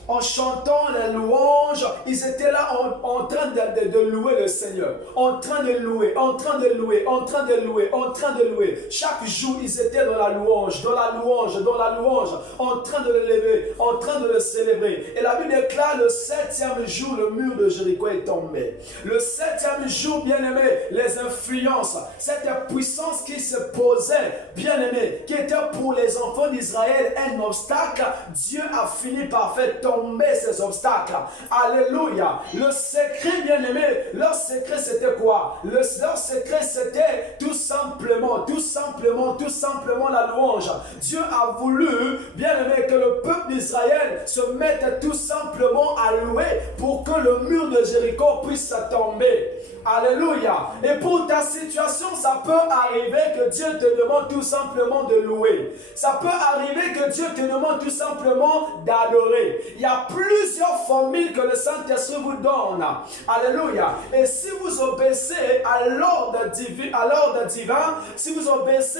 En chantant les louanges, ils étaient là en train de louer le Seigneur. En train de louer, en train de louer, en train de louer, en train de louer. Chaque jour, ils étaient dans la louange, dans la louange, dans la louange, en train de le lever, en train de le célébrer. Et la Bible déclare le 7e jour, le mur de Jéricho est tombé. Le 7e jour, bien aimé, les influences, cette puissance qui se posait, bien aimé, qui était pour les enfants d'Israël, un obstacle, Dieu a fini par faire tomber ces obstacles. Alléluia. Le secret, bien aimé, leur secret c'était quoi? Leur secret c'était tout simplement la louange. Dieu a voulu, bien aimé, que le peuple d'Israël se mette tout simplement à louer pour que le mur de Jéricho puisse tomber. Alléluia. Et pour ta situation, ça peut arriver que Dieu te demande tout simplement de louer. Ça peut arriver que Dieu te demande tout simplement d'adorer. Il y a plusieurs formules que le Saint-Esprit vous donne. Alléluia. Et si vous obéissez à l'ordre divin, si vous obéissez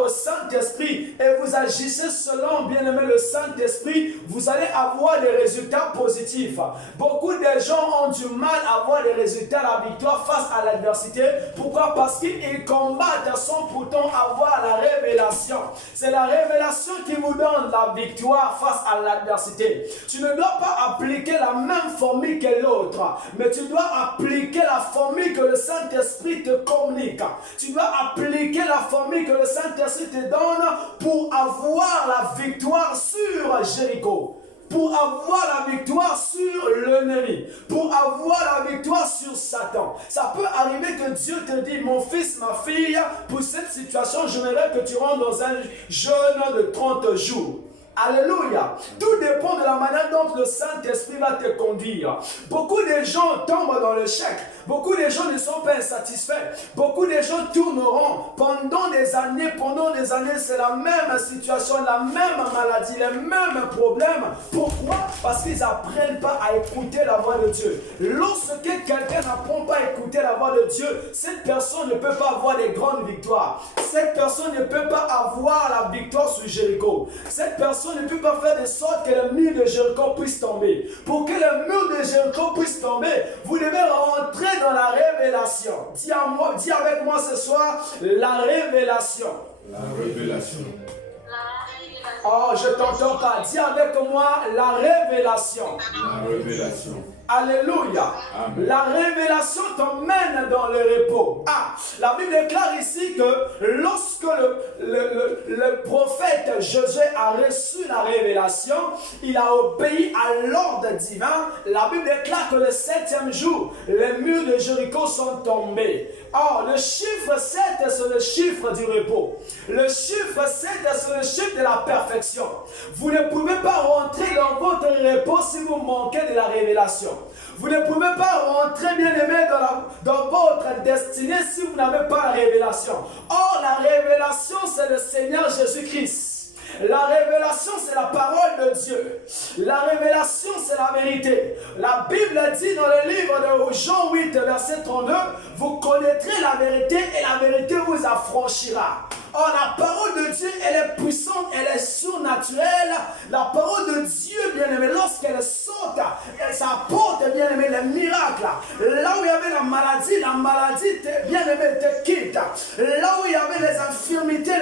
au Saint-Esprit et vous agissez selon, bien aimé, le Saint-Esprit, vous allez avoir des résultats positifs. Beaucoup de gens ont du mal à avoir des résultats, la victoire face à l'adversité. Pourquoi? Parce qu'ils combattent sans pourtant avoir la révélation. C'est la révélation qui vous donne la victoire face à l'adversité. Tu ne dois pas appliquer la même formule que l'autre, mais tu dois appliquer la formule que le Saint-Esprit te communique. Tu dois appliquer la formule que le Saint-Esprit te donne pour avoir la victoire sur Jéricho. Pour avoir la victoire sur l'ennemi, pour avoir la victoire sur Satan. Ça peut arriver que Dieu te dise, mon fils, ma fille, pour cette situation, j'aimerais que tu rentres dans un jeûne de 30 jours. Alléluia. Tout dépend de la manière dont le Saint-Esprit va te conduire. Beaucoup de gens tombent dans l'échec. Beaucoup de gens ne sont pas insatisfaits. Beaucoup de gens tourneront pendant des années. C'est la même situation, la même maladie, les mêmes problèmes. Pourquoi? Parce qu'ils n'apprennent pas à écouter la voix de Dieu. Lorsque quelqu'un n'apprend pas à écouter la voix de Dieu, cette personne ne peut pas avoir des grandes victoires. Cette personne ne peut pas avoir la victoire sur Jéricho. Cette personne ne peut pas faire de sorte que le mur de Jéricho puisse tomber. Pour que le mur de Jéricho puisse tomber, vous devez rentrer dans la révélation. Dis avec moi ce soir, la révélation. La révélation. Oh, je t'entends pas. Dis avec moi, la révélation. La révélation. Alléluia. Amen. La révélation t'emmène dans le repos. La Bible déclare ici que lorsque le prophète Josué a reçu la révélation, il a obéi à l'ordre divin. La Bible déclare que le 7e jour, les murs de Jéricho sont tombés. Or, le chiffre 7 c'est le chiffre du repos. Le chiffre 7 c'est le chiffre de la perfection. Vous ne pouvez pas rentrer dans votre repos si vous manquez de la révélation. Vous ne pouvez pas rentrer, bien aimé, dans votre destinée si vous n'avez pas la révélation. Or, la révélation, c'est le Seigneur Jésus-Christ. La révélation, c'est la parole de Dieu. La révélation, c'est la vérité. La Bible dit dans le livre de Jean 8, verset 32, vous connaîtrez la vérité et la vérité vous affranchira. Or, la parole de Dieu, elle est puissante, elle est surnaturelle. La parole de Dieu, bien aimé, lorsqu'elle saute, elle apporte, bien aimé, les miracles. Là où il y avait la maladie, bien aimé, te quitte. Là où il y avait les infirmités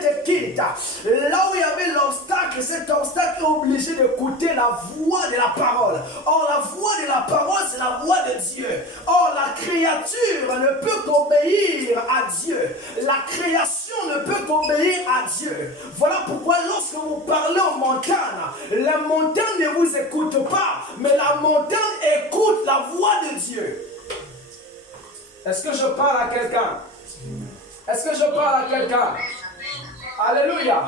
te quittent. Là où il y avait l'obstacle, cet obstacle est obligé d'écouter la voix de la parole. Or, la voix de la parole, c'est la voix de Dieu. Or, la créature ne peut qu'obéir à Dieu. La création ne peut qu'obéir à Dieu. Voilà pourquoi lorsque vous parlez aux montagnes, la montagne ne vous écoute pas, mais la montagne écoute la voix de Dieu. Est-ce que je parle à quelqu'un? Est-ce que je parle à quelqu'un? Alléluia.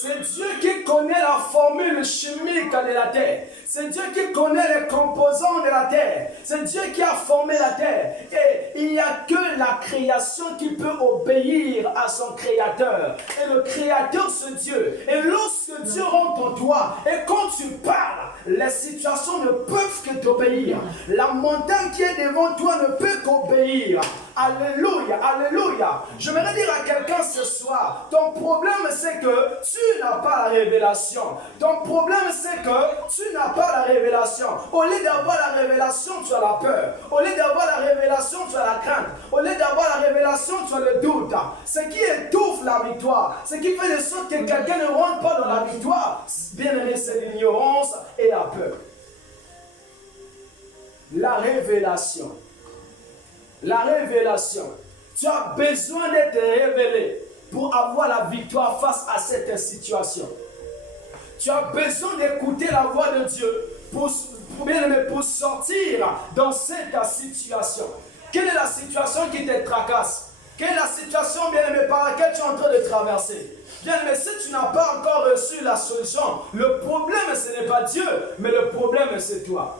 C'est Dieu qui connaît la formule chimique de la terre. C'est Dieu qui connaît les composants de la terre. C'est Dieu qui a formé la terre. Et il n'y a que la création qui peut obéir à son créateur. Et le créateur, c'est Dieu. Et lorsque Dieu rentre en toi, et quand tu parles, les situations ne peuvent que t'obéir. La montagne qui est devant toi ne peut qu'obéir. Alléluia, alléluia. J'aimerais dire à quelqu'un ce soir, ton problème c'est que tu n'as pas la révélation. Ton problème c'est que tu n'as pas la révélation. Au lieu d'avoir la révélation, tu as la peur. Au lieu d'avoir la révélation, tu as la crainte. Au lieu d'avoir la révélation, tu as le doute. Ce qui étouffe la victoire, ce qui fait de sorte que quelqu'un ne rentre pas dans la victoire, bien aimé, c'est l'ignorance et la peur. La révélation. La révélation. Tu as besoin d'être révélé pour avoir la victoire face à cette situation. Tu as besoin d'écouter la voix de Dieu pour sortir dans cette situation. Quelle est la situation qui te tracasse? Quelle est la situation, bien aimé, par laquelle tu es en train de traverser? Bien aimé, si tu n'as pas encore reçu la solution, le problème ce n'est pas Dieu, mais le problème c'est toi.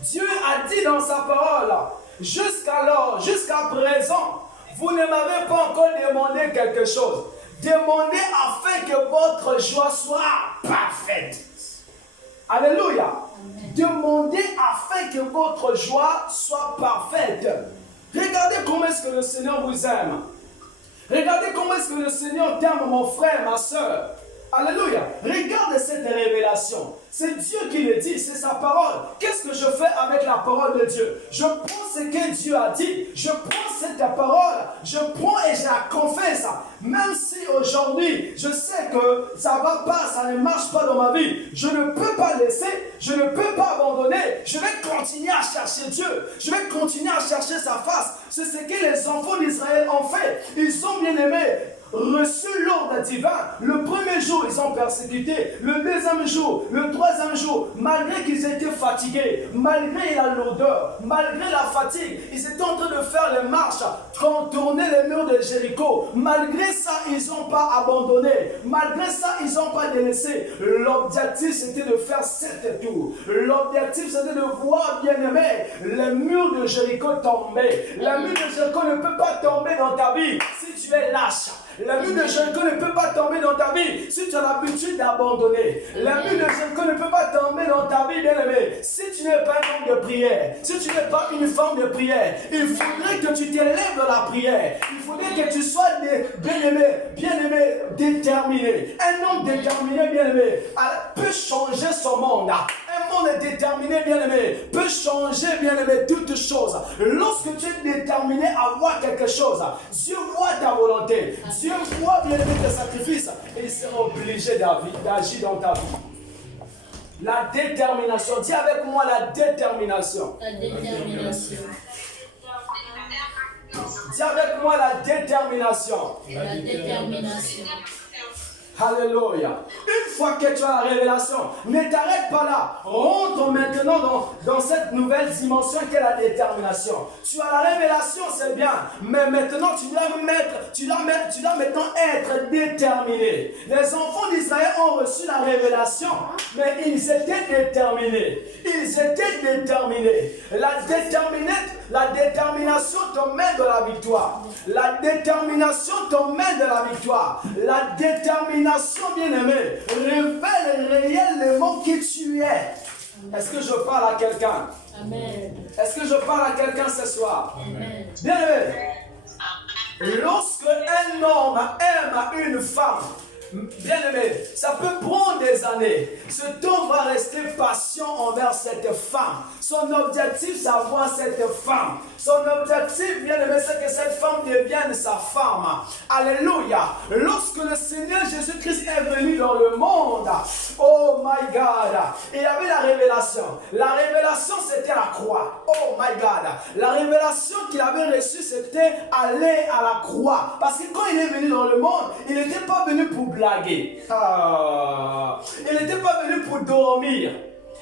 Dieu a dit dans sa parole, jusqu'alors, jusqu'à présent, vous ne m'avez pas encore demandé quelque chose. Demandez afin que votre joie soit parfaite. Alléluia. Demandez afin que votre joie soit parfaite. Regardez comment est-ce que le Seigneur vous aime. Regardez comment est-ce que le Seigneur t'aime, mon frère, ma soeur. Alléluia. Regarde cette révélation. C'est Dieu qui le dit, c'est sa parole. Qu'est-ce que je fais avec la parole de Dieu? Je prends ce que Dieu a dit, je prends cette parole, je prends et je la confesse. Même si aujourd'hui, je sais que ça ne va pas, ça ne marche pas dans ma vie, je ne peux pas laisser, je ne peux pas abandonner. Je vais continuer à chercher Dieu, je vais continuer à chercher sa face. C'est ce que les enfants d'Israël ont fait. Ils ont bien aimé reçu l'ordre divin. Le premier jour, ils ont persécuté. Le deuxième jour, le troisième jour, malgré qu'ils étaient fatigués, malgré la lourdeur, malgré la fatigue, ils étaient en train de faire les marches, contourner les murs de Jéricho. Malgré ça, ils n'ont pas abandonné. Malgré ça, ils n'ont pas délaissé. L'objectif, c'était de faire 7 tours. L'objectif, c'était de voir, bien aimé, les murs de Jéricho tomber. Les murs de Jéricho ne peuvent pas tomber dans ta vie si tu es lâche. La mur de Jéricho ne peut pas tomber dans ta vie si tu as l'habitude d'abandonner. La mur de Jéricho ne peut pas tomber dans ta vie, bien-aimé, si tu n'es pas un homme de prière, si tu n'es pas une femme de prière. Il faudrait que tu t'élèves dans la prière. Il faudrait que tu sois bien-aimé, déterminé. Un homme déterminé, bien-aimé, peut changer son monde. Un monde déterminé, bien-aimé, peut changer, bien-aimé, toutes choses. Lorsque tu es déterminé à voir quelque chose, Dieu voit ta volonté. Dieu voit bien aimé tes sacrifices et il sera obligé d'agir dans ta vie. La détermination. Dis avec moi la détermination. La détermination. Dis avec moi la détermination. La détermination. Alléluia. Une fois que tu as la révélation, ne t'arrête pas là. Rentre maintenant dans cette nouvelle dimension qu'est la détermination. Tu as la révélation, c'est bien. Mais maintenant, tu dois maintenant être déterminé. Les enfants d'Israël ont reçu la révélation, mais ils étaient déterminés. Ils étaient déterminés. La détermination t'emmène de la victoire. La détermination t'emmène de la victoire. La détermination, bien-aimé, révèle réellement qui tu es. Est-ce que je parle à quelqu'un? Amen. Est-ce que je parle à quelqu'un ce soir? Amen. Bien-aimé, lorsque un homme aime une femme, bien-aimé, ça peut prendre des années. Cet homme va rester patient envers cette femme. Son objectif, c'est avoir cette femme. Son objectif, bien-aimé, c'est que cette femme devienne sa femme. Alléluia. Lorsque le Seigneur Jésus-Christ est venu dans le monde, oh my God, il avait la révélation. La révélation, c'était la croix. Oh my God. La révélation qu'il avait reçue, c'était aller à la croix. Parce que quand il est venu dans le monde, il n'était pas venu pour blaguer. Il n'était pas venu pour dormir.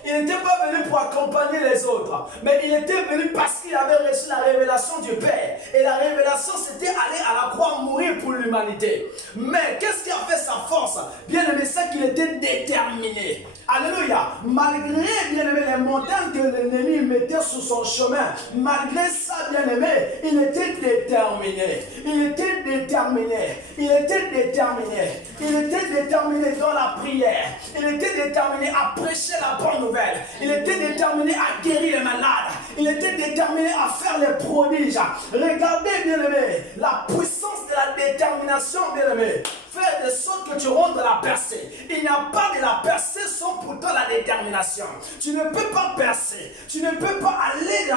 Il n'était pas venu pour accompagner les autres, mais il était venu parce qu'il avait reçu la révélation du Père. Et la révélation, c'était aller à la croix mourir pour l'humanité. Mais qu'est-ce qui a fait sa force? Bien aimé, c'est qu'il était déterminé. Alléluia. Malgré, bien aimé, les montagnes que l'ennemi mettait sur son chemin, malgré ça, bien aimé, il était déterminé. Il était déterminé. Il était déterminé. Il était déterminé dans la prière. Il était déterminé à prêcher la bonne nouvelle. Il était déterminé à guérir les malades. Il était déterminé à faire les prodiges. Regardez, bien-aimé, la puissance de la détermination, bien-aimé. Faire de sorte que tu rentres dans la percée. Il n'y a pas de la percée sans pourtant la détermination. Tu ne peux pas percer. Tu ne peux pas aller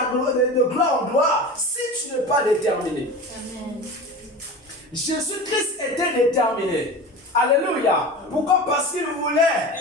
de gloire en gloire si tu n'es pas déterminé. Amen. Jésus-Christ était déterminé. Alléluia. Pourquoi? Parce qu'il voulait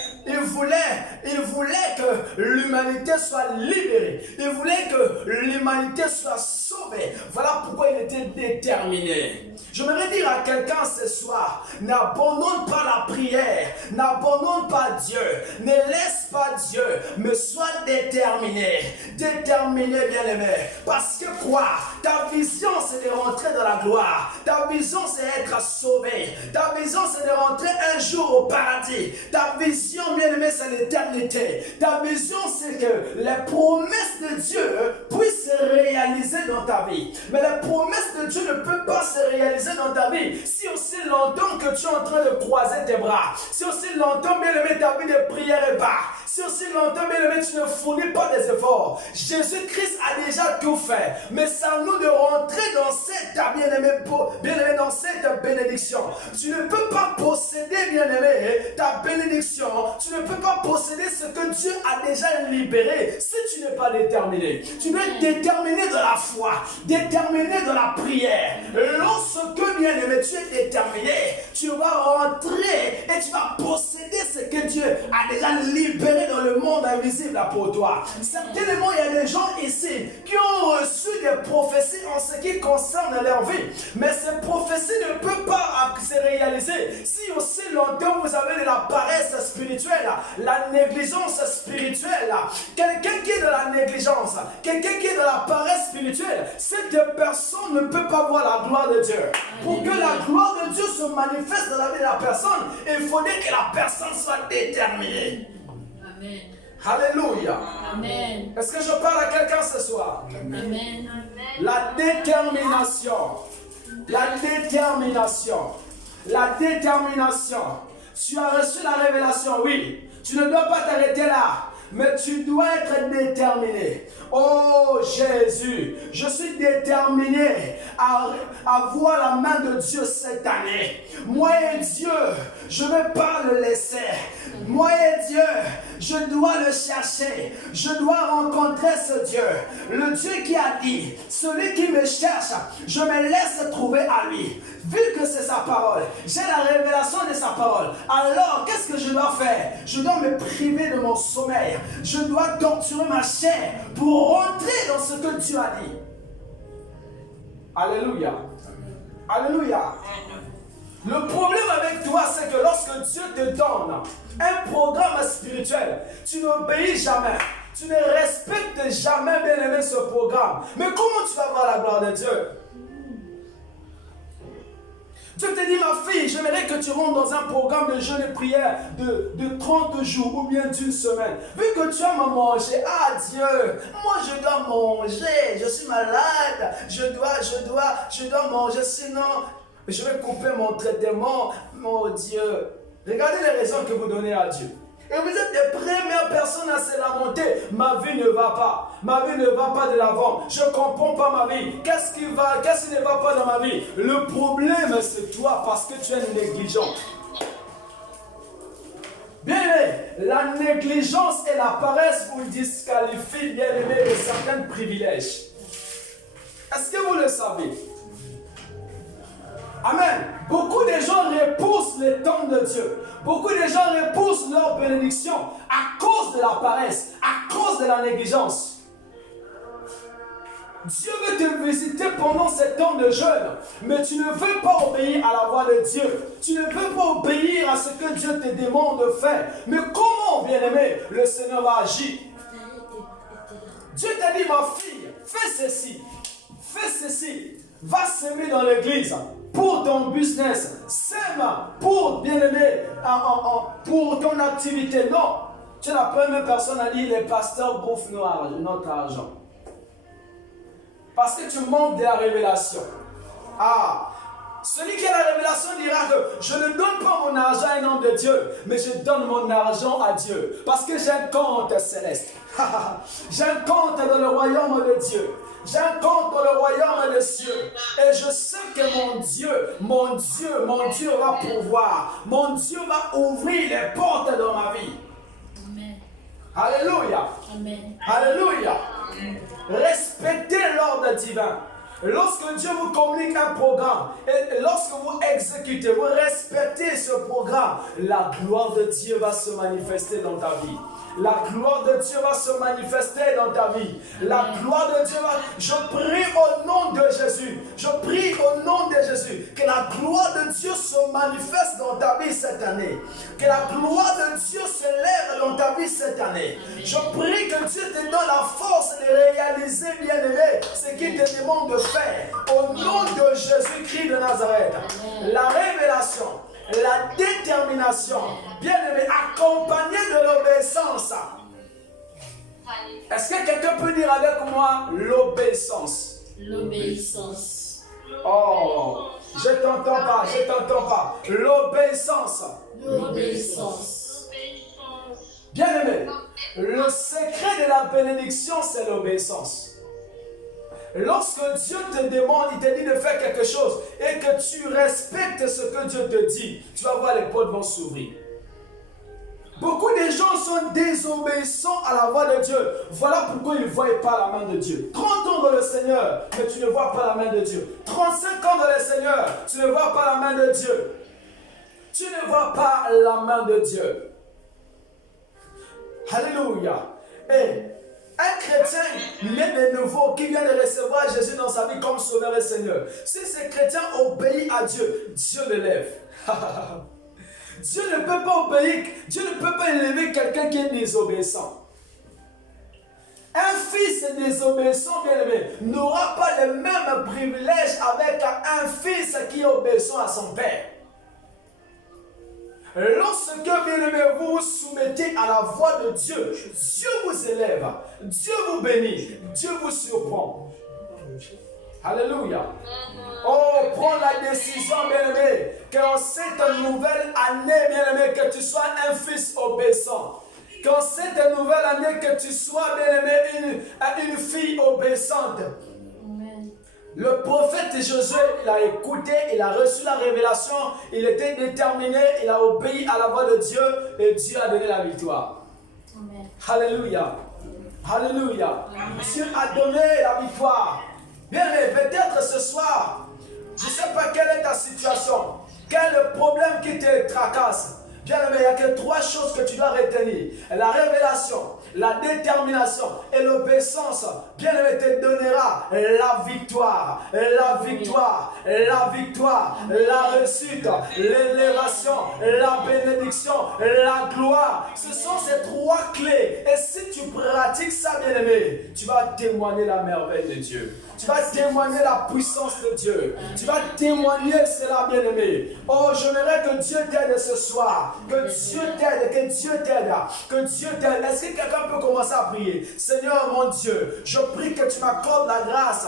que l'humanité soit libérée. Il voulait que l'humanité soit sauvée. Voilà pourquoi il était déterminé. J'aimerais dire à quelqu'un ce soir, n'abandonne pas la prière, n'abandonne pas Dieu, ne laisse pas Dieu, mais sois déterminé. Déterminé, bien-aimé. Parce que quoi? Ta vision, c'est de rentrer dans la gloire. Ta vision, c'est être sauvé. Ta vision, c'est de rentrer un jour au paradis. Ta vision, bien-aimé, c'est l'éternité. Ta vision, c'est que les promesses de Dieu puissent se réaliser dans ta vie. Mais les promesses de Dieu ne peuvent pas se réaliser dans ta vie si aussi longtemps que tu es en train de croiser tes bras. Si aussi longtemps, bien-aimé, ta vie de prière est bas. Si aussi longtemps, bien-aimé, tu ne fournis pas des efforts. Jésus-Christ a déjà tout fait. Mais c'est à nous de rentrer dans cette, bien-aimé, dans cette bénédiction. Tu ne peux pas posséder, bien-aimé, ta bénédiction. Tu ne peux pas posséder ce que Dieu a déjà libéré si tu n'es pas déterminé. Tu dois être déterminé dans la foi, déterminé dans la prière. Lorsque, bien-aimé, tu es déterminé, tu vas rentrer et tu vas posséder ce que Dieu a déjà libéré dans le monde invisible pour toi. Certainement, il y a des gens ici qui ont reçu des prophéties en ce qui concerne leur vie. Mais ces prophéties ne peuvent pas se réaliser si aussi longtemps vous avez de la paresse spirituelle, la négligence spirituelle. Quelqu'un qui est de la négligence, quelqu'un qui est de la paresse spirituelle, cette personne ne peut pas voir la gloire de Dieu. Pour que la gloire de Dieu se manifeste dans la vie de la personne, il faudrait que la personne soit déterminée. Amen. Alléluia. Amen. Est-ce que je parle à quelqu'un ce soir? Amen. La détermination. La détermination. La détermination. Tu as reçu la révélation, oui. Tu ne dois pas t'arrêter là. Mais tu dois être déterminé. Oh Jésus, je suis déterminé à voir la main de Dieu cette année. Moi et Dieu, je ne vais pas le laisser. Moi et Dieu, Je dois le chercher. Je dois rencontrer ce Dieu. Le Dieu qui a dit, celui qui me cherche, je me laisse trouver à lui. Vu que c'est sa parole, j'ai la révélation de sa parole. Alors, qu'est-ce que je dois faire? Je dois me priver de mon sommeil. Je dois torturer ma chair pour rentrer dans ce que Dieu a dit. Alléluia. Alléluia. Le problème avec toi, c'est que lorsque Dieu te donne un programme spirituel, tu n'obéis jamais. Tu ne respectes jamais, bien aimé, ce programme. Mais comment tu vas voir la gloire de Dieu? Dieu te dit, ma fille, j'aimerais que tu rentres dans un programme de jeûne et prière de 30 jours ou bien d'une semaine. Vu que tu aimes manger, ah Dieu, moi je dois manger, je suis malade, je dois manger, sinon je vais couper mon traitement, mon Dieu. Regardez les raisons que vous donnez à Dieu. Et vous êtes les premières personnes à se lamenter. Ma vie ne va pas. Ma vie ne va pas de l'avant. Je ne comprends pas ma vie. Qu'est-ce qui ne va pas dans ma vie? Le problème, c'est toi parce que tu es négligent. Bien aimé, la négligence et la paresse vous disqualifient, bien aimé, de certains privilèges. Est-ce que vous le savez? Amen. Beaucoup de gens repoussent les temps de Dieu. Beaucoup de gens repoussent leur bénédiction à cause de la paresse, à cause de la négligence. Dieu veut te visiter pendant ces temps de jeûne, mais tu ne veux pas obéir à la voix de Dieu. Tu ne veux pas obéir à ce que Dieu te demande de faire. Mais comment, bien-aimé, le Seigneur va agir? Dieu t'a dit, ma fille, fais ceci, va s'aimer dans l'église. Pour ton business, sème pour bien-aimé, pour ton activité. Non, tu es la première personne à dire les pasteurs bouffent notre argent. Parce que tu manques de la révélation. Ah, celui qui a la révélation dira que je ne donne pas mon argent à un homme de Dieu, mais je donne mon argent à Dieu. Parce que j'ai un compte céleste. J'ai un compte dans le royaume de Dieu. J'ai un compte dans le royaume des cieux. Et je sais que mon Dieu va pouvoir. Mon Dieu va ouvrir les portes dans ma vie. Amen. Alléluia. Amen. Alléluia. Respectez l'ordre divin. Lorsque Dieu vous communique un programme et lorsque vous exécutez, vous respectez ce programme, la gloire de Dieu va se manifester dans ta vie. La gloire de Dieu va se manifester dans ta vie. La gloire de Dieu va... Je prie au nom de Jésus. Je prie au nom de Jésus que la gloire de Dieu se manifeste dans ta vie cette année. Que la gloire de Dieu se lève dans ta vie cette année. Je prie que Dieu te donne la force de réaliser, bien-aimé, ce qu'il te demande de faire. Au nom de Jésus-Christ de Nazareth. La révélation, la détermination, bien-aimé, accompagnée de l'obéissance. Est-ce que quelqu'un peut dire avec moi l'obéissance? L'obéissance. Oh, je t'entends pas. L'obéissance. L'obéissance. Bien-aimé, le secret de la bénédiction, c'est l'obéissance. Lorsque Dieu te demande, il te dit de faire quelque chose et que tu respectes ce que Dieu te dit, tu vas voir, les portes vont s'ouvrir. Beaucoup de gens sont désobéissants à la voix de Dieu. Voilà pourquoi ils ne voient pas la main de Dieu. 30 ans dans le Seigneur, mais tu ne vois pas la main de Dieu. 35 ans dans le Seigneur, tu ne vois pas la main de Dieu. Tu ne vois pas la main de Dieu. Alléluia. Et un chrétien né de nouveau qui vient de recevoir Jésus dans sa vie comme sauveur et Seigneur, si ce chrétien obéit à Dieu, Dieu le lève. Dieu ne peut pas obéir, Dieu ne peut pas élever quelqu'un qui est désobéissant. Un fils désobéissant, bien-aimé, n'aura pas le même privilège avec un fils qui est obéissant à son père. Lorsque, bien-aimé, vous vous soumettez à la voix de Dieu, Dieu vous élève, Dieu vous bénit, Dieu vous surprend. Alléluia. Oh, prends la décision, bien-aimé, qu'en cette nouvelle année, bien-aimé, que tu sois un fils obéissant. Qu'en cette nouvelle année, que tu sois, bien-aimé, une fille obéissante. Amen. Le prophète Josué, il a écouté, il a reçu la révélation, il était déterminé, il a obéi à la voix de Dieu et Dieu a donné la victoire. Alléluia. Alléluia. Dieu a donné la victoire. Bien, mais peut-être ce soir, je ne sais pas quelle est ta situation, quel est le problème qui te tracasse. Bien, mais il n'y a que 3 choses que tu dois retenir. La révélation, la détermination et l'obéissance. Bien, aimé, te donnera la victoire, la victoire, la victoire, la réussite, l'élévation, la bénédiction, la gloire. Ce sont ces 3 clés. Et si tu pratiques ça, bien aimé, tu vas témoigner la merveille de Dieu. Tu vas témoigner la puissance de Dieu. Tu vas témoigner cela, bien aimé. Oh, j'aimerais que Dieu t'aide ce soir. Que Dieu t'aide, que Dieu t'aide, que Dieu t'aide. Est-ce que quelqu'un peut commencer à prier? Seigneur mon Dieu, je prie que tu m'accordes la grâce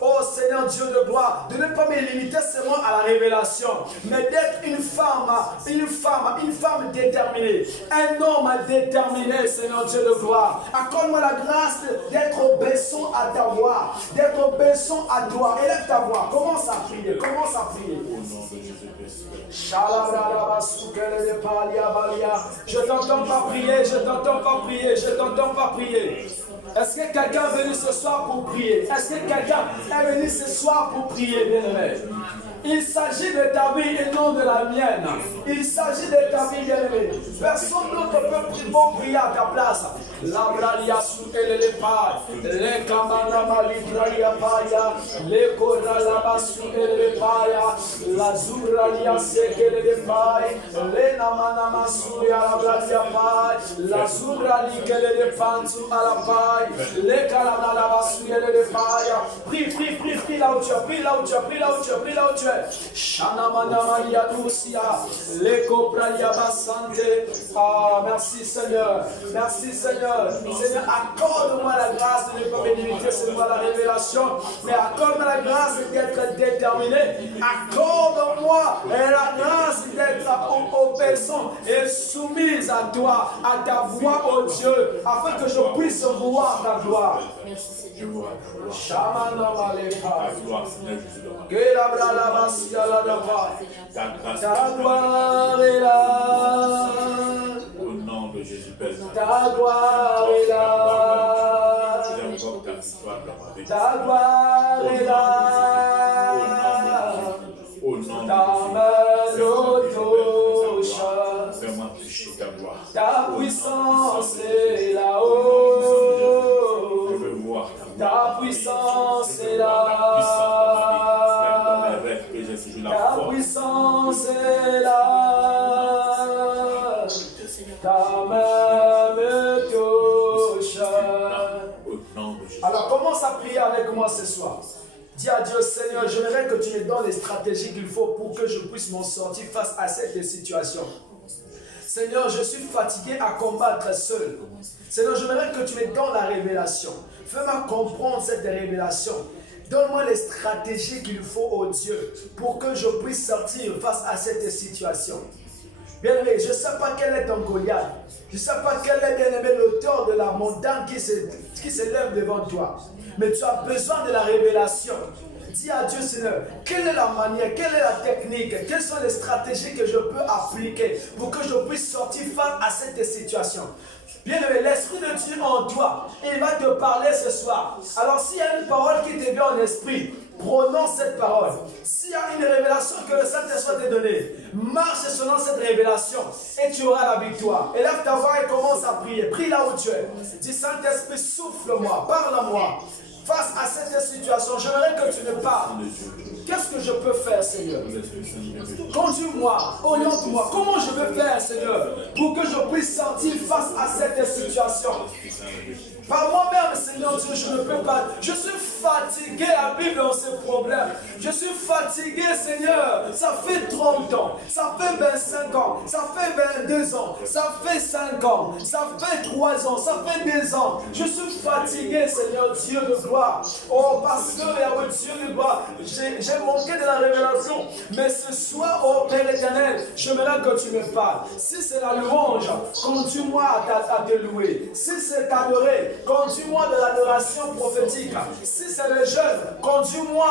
oh Seigneur Dieu de gloire, de ne pas me limiter seulement à la révélation, mais d'être une femme déterminée, un homme déterminé, Seigneur Dieu de gloire. Accorde-moi la grâce d'être obéissant à ta voix, d'être obéissant à toi. Élève ta voix, commence à prier, commence à prier. Je t'entends pas prier, je t'entends pas prier, je t'entends pas prier. Est-ce que quelqu'un est venu ce soir pour prier? Est-ce que quelqu'un est venu ce soir pour prier, bien-aimé? Il s'agit de ta vie et non de la mienne. Il s'agit de ta vie, bien-aimé. Personne d'autre peut prier à ta place. La bralia sous les pas, les camarama libralia paya, les coralaba sous les paya, la zuralia seke les paille, les namanama sous la bralia paille, la zurali que les pansu à la paille, les camarama sous les paille. Prie là où tu es, prie là où tu es, prie là où tu es, prie là où tu es. Shanamana Maria Doucia, les copralia basante. Ah, merci Seigneur, merci Seigneur. Seigneur, accorde-moi la grâce de ne pas me limiter seulement à la révélation, mais accorde-moi la grâce d'être déterminé. Accorde-moi la grâce d'être obéissant et soumise à toi, à ta voix, oh Dieu, afin que je puisse voir ta gloire. Merci Seigneur. Ta gloire est là. Au nom de Jésus, Père. Ta gloire est là. Ta gloire est là. Au nom de ta main nous touche. Fais-moi toucher ta gloire. Ta puissance est là-haut. Je veux voir ta puissance est là. Ta puissance est là. Ta main me touche. Alors commence à prier avec moi ce soir. Dis à Dieu, Seigneur, j'aimerais que tu me donnes les stratégies qu'il faut pour que je puisse m'en sortir face à cette situation. Seigneur, je suis fatigué à combattre seul. Seigneur, j'aimerais que tu me donnes la révélation. Fais-moi comprendre cette révélation. Donne-moi les stratégies qu'il faut, oh Dieu, pour que je puisse sortir face à cette situation. Bien-aimé, je ne sais pas quel est ton Goliath. Je ne sais pas quel est, bien-aimé, l'auteur de la montagne qui s'élève devant toi. Mais tu as besoin de la révélation. Dis à Dieu, Seigneur, quelle est la manière, quelle est la technique, quelles sont les stratégies que je peux appliquer pour que je puisse sortir face à cette situation. Bien-aimé, l'Esprit de Dieu en toi, il va te parler ce soir. Alors s'il y a une parole qui te vient en esprit, prononce cette parole. S'il y a une révélation que le Saint-Esprit t'a donnée, marche selon cette révélation et tu auras la victoire. Élève ta voix et commence à prier. Prie là où tu es. Dis, Saint-Esprit, souffle-moi, parle à moi. Face à cette situation, j'aimerais que tu me parles. Qu'est-ce que je peux faire, Seigneur? Conduis-moi, oriente-moi. Comment je peux faire, Seigneur, pour que je puisse sortir face à cette situation? Par moi-même, Seigneur Dieu, je ne peux pas. Je suis fatigué à vivre dans ce problème. Je suis fatigué, Seigneur. Ça fait 30 ans, ça fait 25 ans, ça fait 22 ans, ça fait 5 ans, ça fait 3 ans, ça fait 2 ans. Je suis fatigué, Seigneur Dieu de gloire. Oh, parce que, Dieu de gloire, j'ai manqué de la révélation. Mais ce soir, oh Père éternel, j'aimerais que tu me parles. Si c'est la louange, conduis-moi à te louer. Si c'est t'adorer, conduis-moi de l'adoration prophétique. Si c'est le jeûne, conduis-moi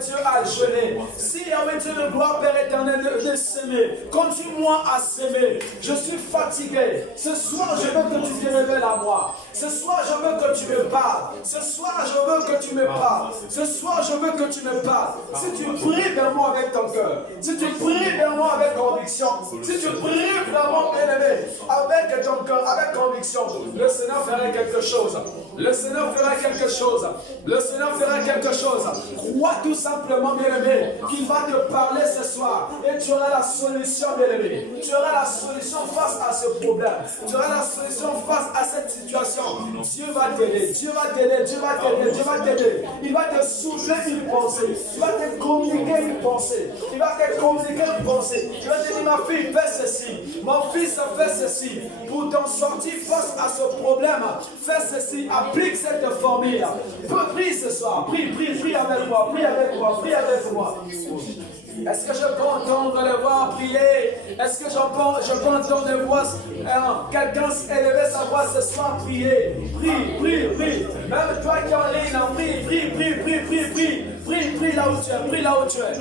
Dieu à jeûner. Si Dieu de gloire, Père éternel, de s'aimer, conduis-moi à s'aimer. Je suis fatigué. Ce soir, je veux que tu te révèles à moi. Ce soir, je veux que tu me parles. Ce soir, je veux que tu me parles. Ce soir, je veux que tu me parles. Si tu pries vers moi avec ton cœur, si tu pries vers moi avec conviction, si tu pries vraiment, bien-aimé, avec ton cœur, avec conviction, le Seigneur fera quelque chose. Le Seigneur fera quelque chose. Le Seigneur fera quelque chose. Crois tout simplement, bien-aimé, qu'il va te parler ce soir et tu auras la solution, bien-aimé. Tu auras la solution face à ce problème. Tu auras la solution face à cette situation. Dieu va t'aider. Dieu va t'aider. Dieu va t'aider. Dieu va t'aider. Il va te souffler une pensée. Il va te communiquer une pensée. Il va te communiquer une pensée. Il va te dire, ma fille, fais ceci. Mon fils, fais ceci. Pour t'en sortir face à ce problème, fais ceci. Applique cette formule. Prie ce soir. Prie avec moi. Prie avec moi. Prie avec moi. Est-ce que je peux entendre les voix prier? Est-ce que je peux entendre les voix quelqu'un élever sa voix ce soir, prier? Prie. Même toi qui es en ligne, prie là où tu es, prie là où tu es.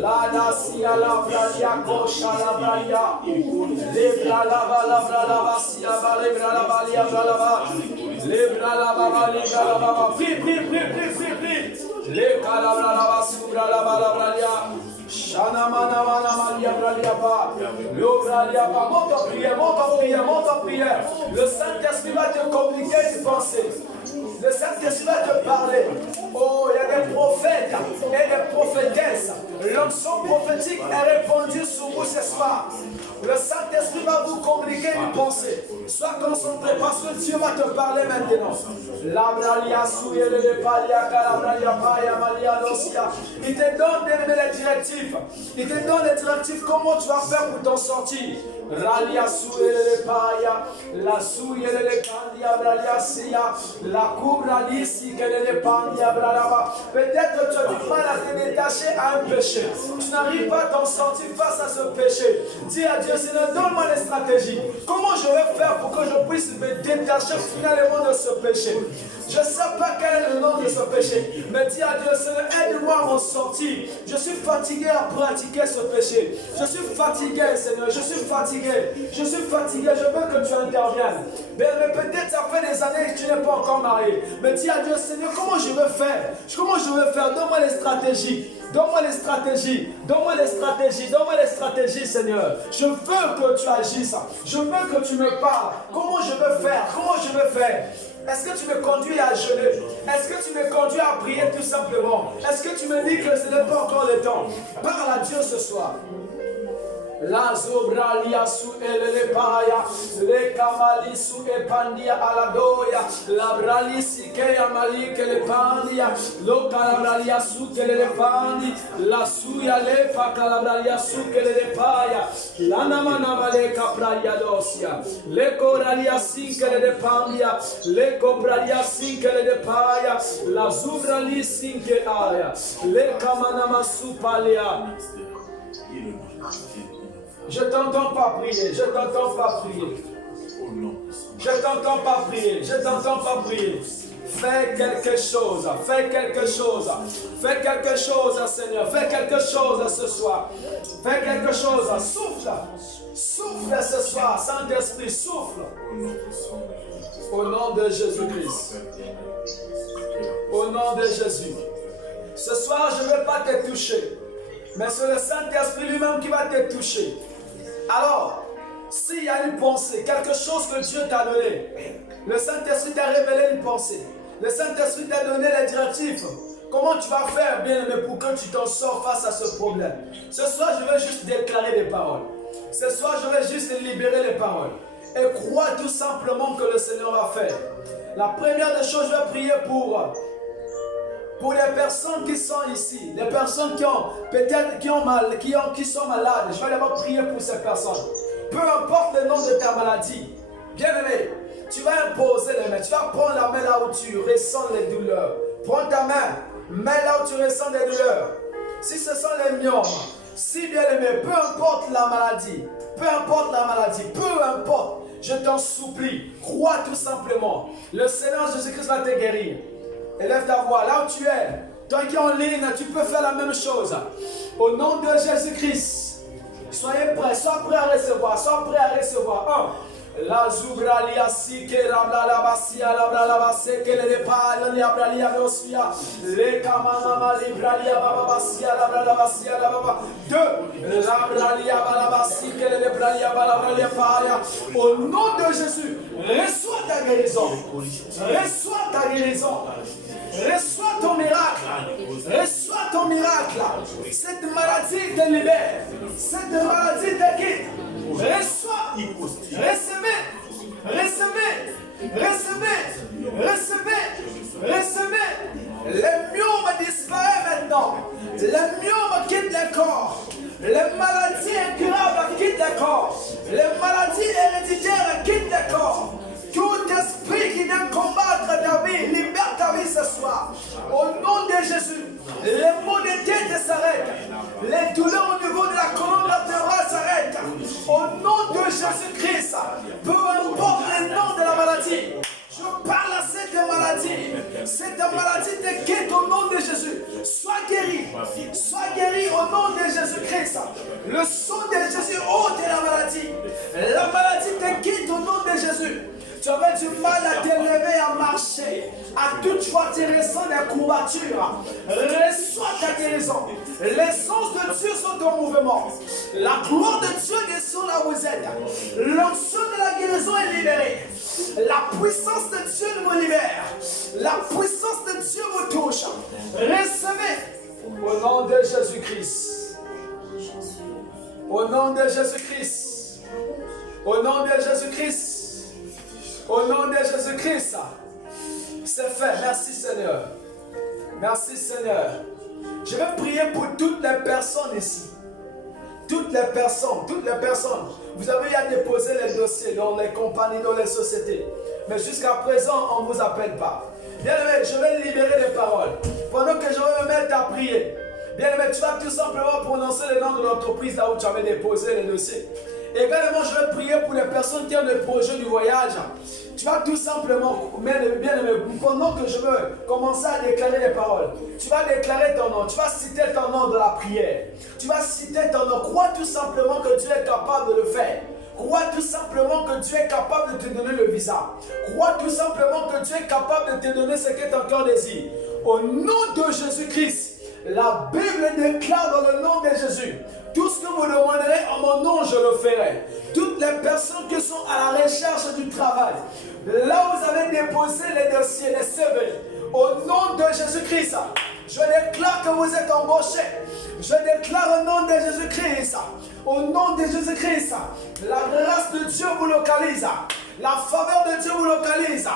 La nasia la bralia cocha la bralia. Lebra la sia lebra la balia bralava. Lebra la baba. Prie. Le calabra la basubra la balabralia. Shana mana malia bralia pa. Le bralia pa. Monte en prière. Le Saint-Esprit va te communiquer une pensée. Le Saint-Esprit va te parler. Oh, il y a des prophètes et des prophétesses. L'onction prophétique est répandue sur vous ce soir. Le Saint-Esprit va vous communiquer une pensée. Sois concentré parce que Dieu va te parler maintenant. Il te donne les directives. Il te donne les directives. Comment tu vas faire pour t'en sortir? Ralia souye paya, la souye le candia bralia sia, la coubra lisi que le pandia bralaba. Peut-être tu as du mal à te détacher à un péché. Tu n'arrives pas à t'en sortir face à ce péché. Dis à Dieu, Seigneur, donne-moi les stratégies. Comment je vais faire pour que je puisse me détacher finalement de ce péché? Je ne sais pas quel est le nom de ce péché, mais dis à Dieu, Seigneur, aide-moi à m'en sortir. Je suis fatigué à pratiquer ce péché. Je suis fatigué, Seigneur, je suis fatigué, je veux que tu interviennes. Mais peut-être ça fait des années que tu n'es pas encore marié. Mais dis à Dieu, Seigneur, comment je vais faire? Donne-moi les stratégies. Donne-moi les stratégies, Seigneur. Je veux que tu agisses. Je veux que tu me parles. Comment je vais faire? Est-ce que tu me conduis à jeûner? Est-ce que tu me conduis à prier tout simplement? Est-ce que tu me dis que ce n'est pas encore le temps? Parle à Dieu ce soir. La zobralia su elele paya, le kamali su epandia aladoya, la brali si ke amali ke le pandia, lo kalabralia su ke le pandi, la suya le pa kalabralia su ke le paya, la namana vale kapralia dosia, le koralia si ke le pandia, le kopralia si ke le paya, la zobrali si ke aya, le kamana masu palia. Je t'entends pas prier. Fais quelque chose, Seigneur. Fais quelque chose ce soir. Fais quelque chose. Souffle ce soir. Saint-Esprit, souffle. Au nom de Jésus-Christ. Au nom de Jésus. Ce soir, je ne vais pas te toucher. Mais c'est le Saint-Esprit lui-même qui va te toucher. Alors, s'il y a une pensée, quelque chose que Dieu t'a donné, le Saint-Esprit t'a révélé une pensée, le Saint-Esprit t'a donné les directives, comment tu vas faire, bien-aimé, pour que tu t'en sors face à ce problème? Ce soir, je vais juste déclarer des paroles. Ce soir, je vais juste libérer les paroles. Et crois tout simplement que le Seigneur va faire. La première des choses, je vais prier pour les personnes qui sont ici, les personnes qui ont peut-être qui sont malades. Je vais d'abord prier pour ces personnes. Peu importe le nom de ta maladie, bien-aimé, tu vas imposer les mains. Tu vas prendre la main là où tu ressens les douleurs. Prends ta main, mets là où tu ressens les douleurs. Si ce sont les myomes, si bien-aimé, peu importe la maladie, je t'en supplie, crois tout simplement. Le Seigneur Jésus-Christ va te guérir. Élève ta voix là où tu es. Toi qui es en ligne, tu peux faire la même chose. Au nom de Jésus-Christ, soyez prêts, sois prêts à recevoir, sois prêts à recevoir. La zubralia si que la basia la basse que le pas la bralia rosia le kamana libralia basia la basia la baba 2 la bralia la basi que le bralia la bralia paria. Au nom de Jésus, reçois ta guérison, reçois ta guérison, reçois ton miracle, reçois ton miracle. Cette maladie te libère, cette maladie te quitte. Reçois, recevez. Les myomes disparaissent maintenant. Les myomes quittent le corps. Les maladies incurables quittent le corps. Les maladies héréditaires quittent le corps. Tout esprit qui vient combattre ta vie, libère ta vie ce soir. Au nom de Jésus, les maux de tête s'arrêtent. Les douleurs au niveau de la colonne vertébrale s'arrêtent. Au nom de Jésus-Christ, peu importe le nom de la maladie, je parle à cette maladie. Cette maladie te quitte au nom de Jésus. Sois guéri au nom de Jésus-Christ. Le sang de Jésus ôte la maladie. La maladie te quitte au nom de Jésus. Tu avais du mal à t'élever, à marcher. À toute fois, tu ressens des courbatures. Reçois ta guérison. L'essence de Dieu sont en mouvement. La gloire de Dieu descend là où vous êtes. L'onction de la guérison est libérée. La puissance de Dieu vous libère. La puissance de Dieu vous touche. Recevez au nom de Jésus-Christ. Au nom de Jésus-Christ. Au nom de Jésus-Christ. Au nom de Jésus-Christ, c'est fait. Merci Seigneur. Merci Seigneur. Je vais prier pour toutes les personnes ici. Toutes les personnes. Vous avez à déposer les dossiers dans les compagnies, dans les sociétés. Mais jusqu'à présent, on ne vous appelle pas. Bien-aimé, je vais libérer les paroles. Pendant que je vais me mettre à prier. Bien-aimé, tu vas tout simplement prononcer le nom de l'entreprise là où tu avais déposé les dossiers. Également, je vais prier pour les personnes qui ont des projets du voyage. Tu vas tout simplement, bien aimé, pendant que je veux commencer à déclarer les paroles, tu vas déclarer ton nom, tu vas citer ton nom de la prière. Tu vas citer ton nom. Crois tout simplement que Dieu est capable de le faire. Crois tout simplement que Dieu est capable de te donner le visa. Crois tout simplement que Dieu est capable de te donner ce que ton cœur désire. Au nom de Jésus-Christ, la Bible déclare dans le nom de Jésus, tout ce que vous demanderez en mon nom, je le ferai. Toutes les personnes qui sont à la recherche du travail, là où vous avez déposé les dossiers, les CV, au nom de Jésus-Christ, je déclare que vous êtes embauchés. Je déclare au nom de Jésus-Christ, au nom de Jésus-Christ, la grâce de Dieu vous localise. La faveur de Dieu vous localise.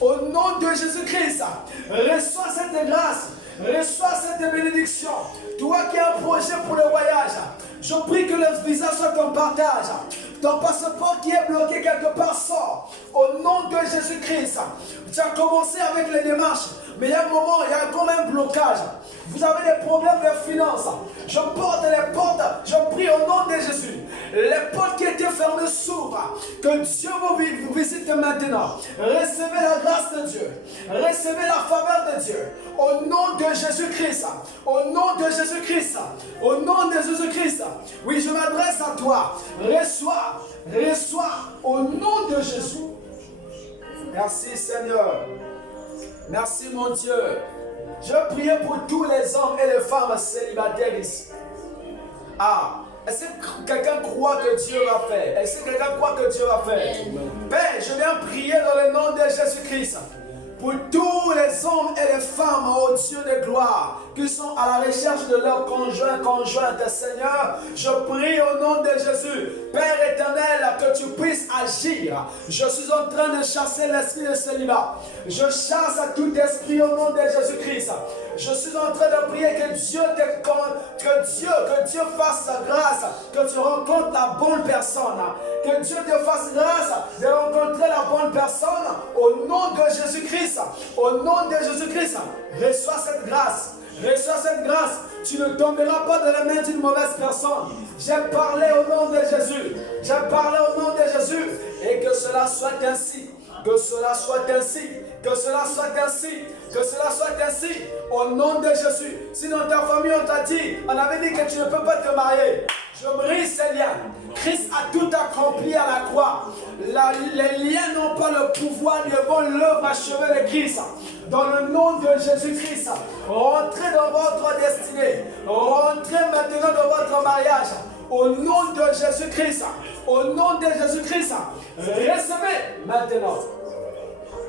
Au nom de Jésus-Christ, reçois cette grâce. Reçois cette bénédiction. Toi qui as un projet pour le voyage, je prie que le visa soit ton partage. Ton passeport qui est bloqué quelque part sort. Au nom de Jésus-Christ. Tu as commencé avec les démarches, mais il y a un moment, il y a encore un blocage. Vous avez des problèmes de finances. Je porte les portes. Je prie au nom de Jésus. Les portes qui étaient fermées s'ouvrent. Que Dieu vous visite maintenant. Recevez la grâce de Dieu. Recevez la faveur de Dieu. Au nom de Jésus-Christ. Au nom de Jésus-Christ. Au nom de Jésus-Christ. Oui, je m'adresse à toi. Reçois au nom de Jésus. Merci Seigneur. Merci mon Dieu. Je prie pour tous les hommes et les femmes célibataires ici. Est-ce que quelqu'un croit que Dieu va faire? Est-ce que quelqu'un croit que Dieu va faire? Père, je viens prier dans le nom de Jésus-Christ. Pour tous les hommes et les femmes, ô Dieu de gloire, qui sont à la recherche de leur conjointe, Seigneur, je prie au nom de Jésus, Père éternel, que tu puisses agir. Je suis en train de chasser l'esprit de célibat. Je chasse à tout esprit au nom de Jésus-Christ. Je suis en train de prier que Dieu fasse grâce, que tu rencontres la bonne personne. Que Dieu te fasse grâce de rencontrer la bonne personne au nom de Jésus-Christ. Au nom de Jésus-Christ, reçois cette grâce. Reçois cette grâce. Tu ne tomberas pas dans la main d'une mauvaise personne. J'ai parlé au nom de Jésus. J'ai parlé au nom de Jésus. Et que cela soit ainsi. Que cela soit ainsi. Que cela soit ainsi. Que cela soit ainsi. Au nom de Jésus. Si dans ta famille on t'a dit, on avait dit que tu ne peux pas te marier. Je brise ces liens. Christ a tout accompli à la croix. Les liens n'ont pas le pouvoir devant l'œuvre achevée de Christ. Dans le nom de Jésus-Christ, rentrez dans votre destinée. Rentrez maintenant dans votre mariage. Au nom de Jésus-Christ. Au nom de Jésus-Christ. Recevez maintenant.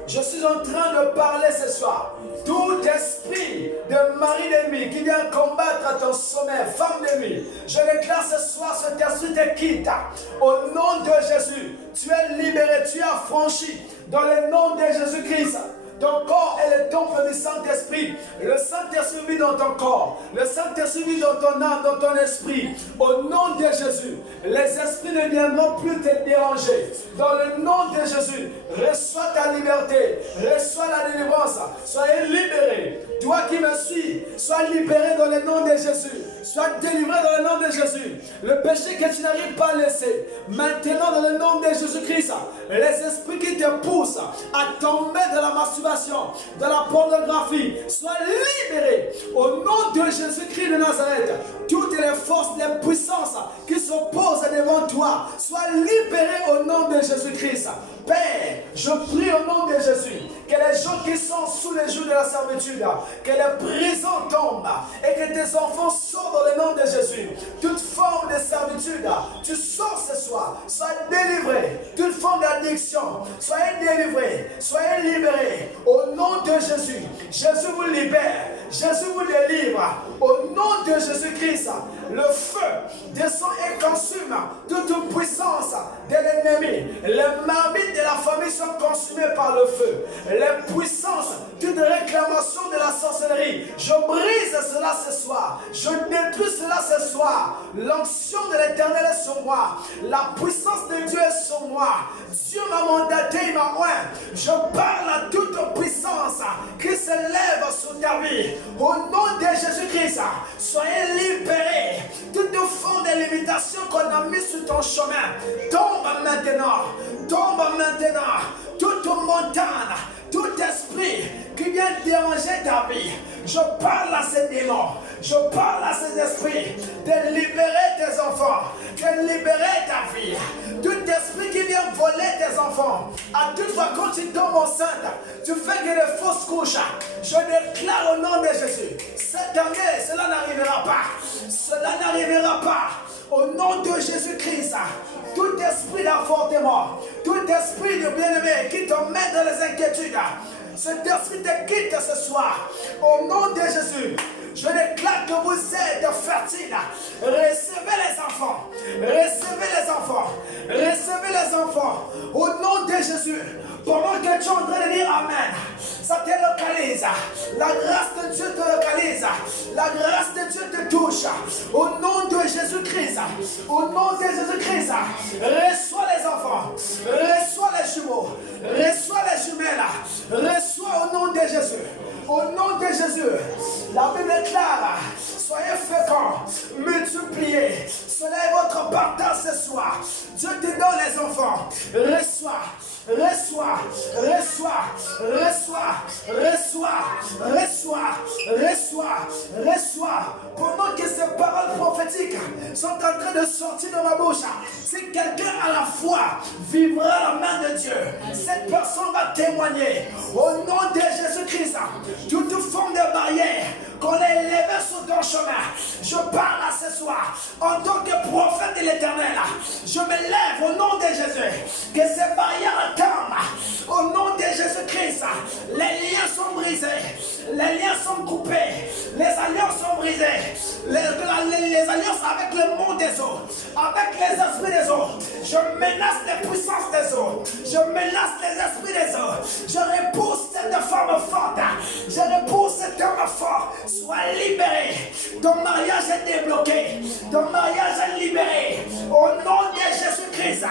Je suis en train de parler ce soir. Tout esprit de mari d'ennemi qui vient combattre ton sommeil, femme d'ennemi, je déclare ce soir, cet esprit te quitte. Au nom de Jésus, tu es libéré, tu es affranchi. Dans le nom de Jésus-Christ. Ton corps est le temple du Saint-Esprit. Le Saint-Esprit vit dans ton corps. Le Saint-Esprit vit dans ton âme, dans ton esprit. Au nom de Jésus, les esprits ne viendront plus te déranger. Dans le nom de Jésus, reçois ta liberté. Reçois la délivrance. Soyez libérés. Toi qui me suis, sois libéré dans le nom de Jésus. Sois délivré dans le nom de Jésus. Le péché que tu n'arrives pas à laisser. Maintenant dans le nom de Jésus-Christ, les esprits qui te poussent à tomber dans la masturbation, de la pornographie, sois libéré au nom de Jésus-Christ de Nazareth. Toutes les forces, les puissances qui s'opposent devant toi, sois libéré au nom de Jésus-Christ. Père, je prie au nom de Jésus que les gens qui sont sous les joues de la servitude, que les prisons tombent et que tes enfants sortent dans le nom de Jésus. Toute forme de servitude, tu sors ce soir, sois délivré. Toute forme d'addiction, soyez délivrés, soyez libérés. Au nom de Jésus, Jésus vous libère, Jésus vous délivre. Au nom de Jésus-Christ, le feu descend et consume toute puissance de l'ennemi. Les marmites de la famille sont consumées par le feu. Les puissances, toute réclamation de la sorcellerie, je brise cela ce soir. Je détruis cela ce soir. L'onction de l'Éternel est sur moi. La puissance de Dieu est sur moi. Dieu m'a mandaté, il m'a oint. Je parle à toute puissance qui se lève sur ta vie. Au nom de Jésus-Christ, soyez libérés. Toute forme de limitation qu'on a mis sur ton chemin tombe maintenant. Tombe maintenant. Toute montagne, tout esprit qui vient déranger ta vie, je parle à ces démons, je parle à ces esprits de libérer tes enfants, de libérer ta vie. Tout esprit qui vient voler tes enfants, à toute fois quand tu tombes enceinte, tu fais que des fausses couches. Je déclare au nom de Jésus, cette année, cela n'arrivera pas. Cela n'arrivera pas. Au nom de Jésus-Christ, tout esprit d'avortement, tout esprit de bien-aimé qui te met dans les inquiétudes, cet esprit te quitte ce soir. Au nom de Jésus, je déclare que vous êtes fertiles. Recevez les enfants. Recevez les enfants. Recevez les enfants. Au nom de Jésus, pendant que tu es en train de dire Amen, ça te localise. La grâce de Dieu te localise. La grâce de Dieu te touche. Au nom de Jésus-Christ. Au nom de Jésus-Christ. Reçois les enfants. Reçois les jumeaux. Reçois les jumelles. Reçois au nom de Jésus. Au nom de Jésus. La Bible déclare, soyez féconds, multipliez. Cela est votre partage ce soir. Dieu te donne les enfants. Reçois. Reçois, reçois, reçois, reçois, reçois, reçois, reçois. Pendant que ces paroles prophétiques sont en train de sortir de ma bouche, si quelqu'un à la foi vivra la main de Dieu, cette personne va témoigner. Au nom de Jésus-Christ, toute forme de barrière qu'on a élevée sur ton chemin, je parle à ce soir en tant que prophète de l'Éternel. Je me lève au nom de Jésus, que ces barrières tombent. Au nom de Jésus-Christ, les liens sont brisés, les liens sont coupés, les alliances sont brisées, les alliances avec le monde des eaux, avec les esprits des eaux. Je menace les puissances des eaux, je menace les esprits des eaux, je repousse cette femme forte, je repousse cet homme fort. Sois libéré, ton mariage est débloqué, ton mariage est libéré. Au nom de Jésus-Christ,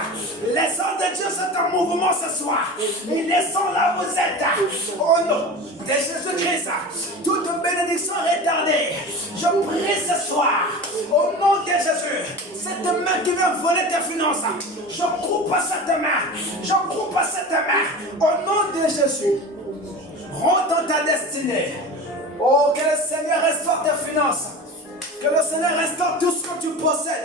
les hommes de Dieu sont en mouvement ce soir. Ils descendent là où vous êtes. Au nom de Jésus-Christ, toute bénédiction retardée, je prie ce soir. Au nom de Jésus, cette main qui vient voler tes finances, je coupe à cette main. Je coupe à cette main. Au nom de Jésus. rentre dans ta destinée. Oh, que le Seigneur restaure tes finances. Que le Seigneur restaure tout ce que tu possèdes.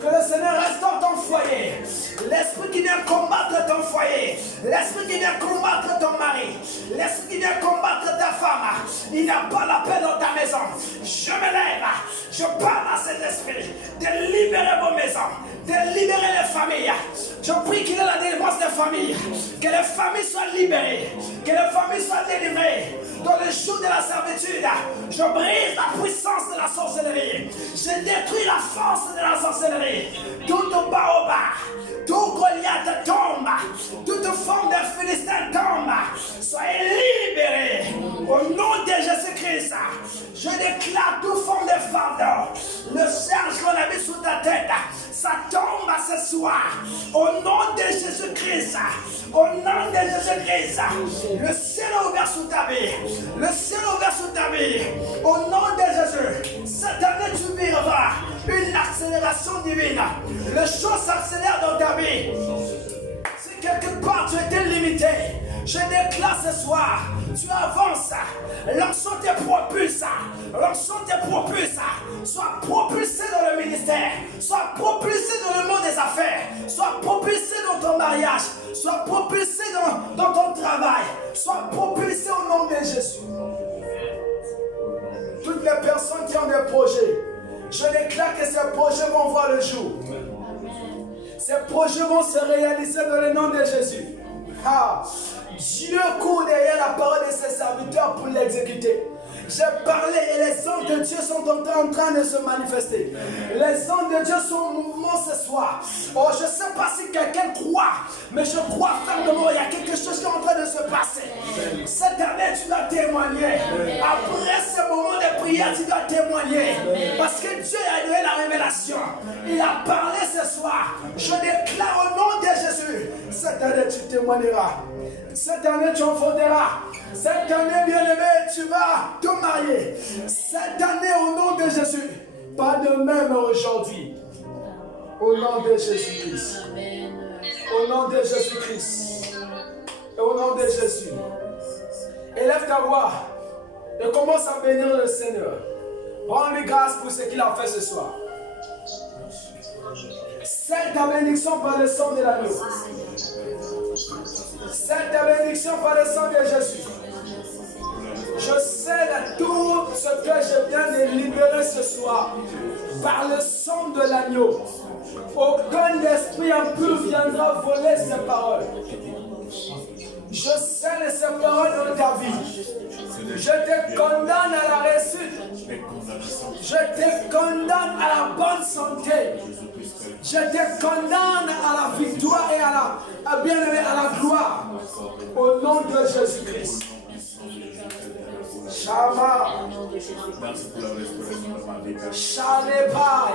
Que le Seigneur restaure ton foyer. L'esprit qui vient combattre ton foyer. L'esprit qui vient combattre ton mari. L'esprit qui vient combattre ta femme. Il n'y a pas la paix dans ta maison. Je me lève. Je parle à cet esprit de libérer vos maisons. De libérer les familles. Je prie qu'il y ait la délivrance des familles. Que les familles soient libérées. Que les familles soient délivrées. Dans le jour de la servitude, je brise la puissance de la sorcellerie. Je détruis la force de la sorcellerie. Tout Baoba, tout Goliath tombe. Toute forme de Philistin tombe. Soyez libérés. Au nom de Jésus-Christ, je déclare toute forme de fardeau. Le serge qu'on a mis sous ta tête, ça tombe ce soir. Au nom de Jésus-Christ. Au nom de Jésus-Christ. Le ciel est ouvert sous ta vie. Le ciel est ouvert sous ta vie. Au nom de Jésus. Cette année, tu vivras une accélération divine. Les choses s'accélèrent dans ta vie. Si quelque part tu étais limité, je déclare ce soir, tu avances, l'onction te propulse, l'onction te propulse, sois propulsé dans le ministère, sois propulsé dans le monde des affaires, sois propulsé dans ton mariage, sois propulsé dans ton travail, sois propulsé au nom de Jésus. Toutes les personnes qui ont des projets, je déclare que ces projets vont voir le jour. Ces projets vont se réaliser dans le nom de Jésus. Ah, Dieu court derrière la parole de ses serviteurs pour l'exécuter. J'ai parlé et les anges de Dieu sont en train de se manifester. Les anges de Dieu sont en mouvement ce soir. Oh, je ne sais pas si quelqu'un croit, mais je crois fermement. Il y a quelque chose qui est en train de se passer. Cette année, tu dois témoigner. Après ce moment de prière, tu dois témoigner. Parce que Dieu a donné la révélation. Il a parlé ce soir. Je déclare au nom de Jésus. Cette année, tu témoigneras. Cette année, tu enfanteras. Cette année, bien-aimé, tu vas te marier. Cette année, au nom de Jésus. Pas de même aujourd'hui. Au nom de Jésus-Christ. Au nom de Jésus-Christ. Et au nom de Jésus. Élève ta voix. Et commence à bénir le Seigneur. Rends-lui grâce pour ce qu'il a fait ce soir. Scelle ta bénédiction par le sang de l'agneau. Scelle ta bénédiction par le sang de Jésus. Je scelle tout ce que je viens de libérer ce soir par le sang de l'agneau. Aucun esprit impur viendra voler ces paroles. Je scelle ces paroles dans ta vie. Je te condamne à la réussite. Je te condamne à la bonne santé. Je te condamne à la victoire et à bien-aimé, à la gloire. Au nom de Jésus-Christ. Shama. Shalepai.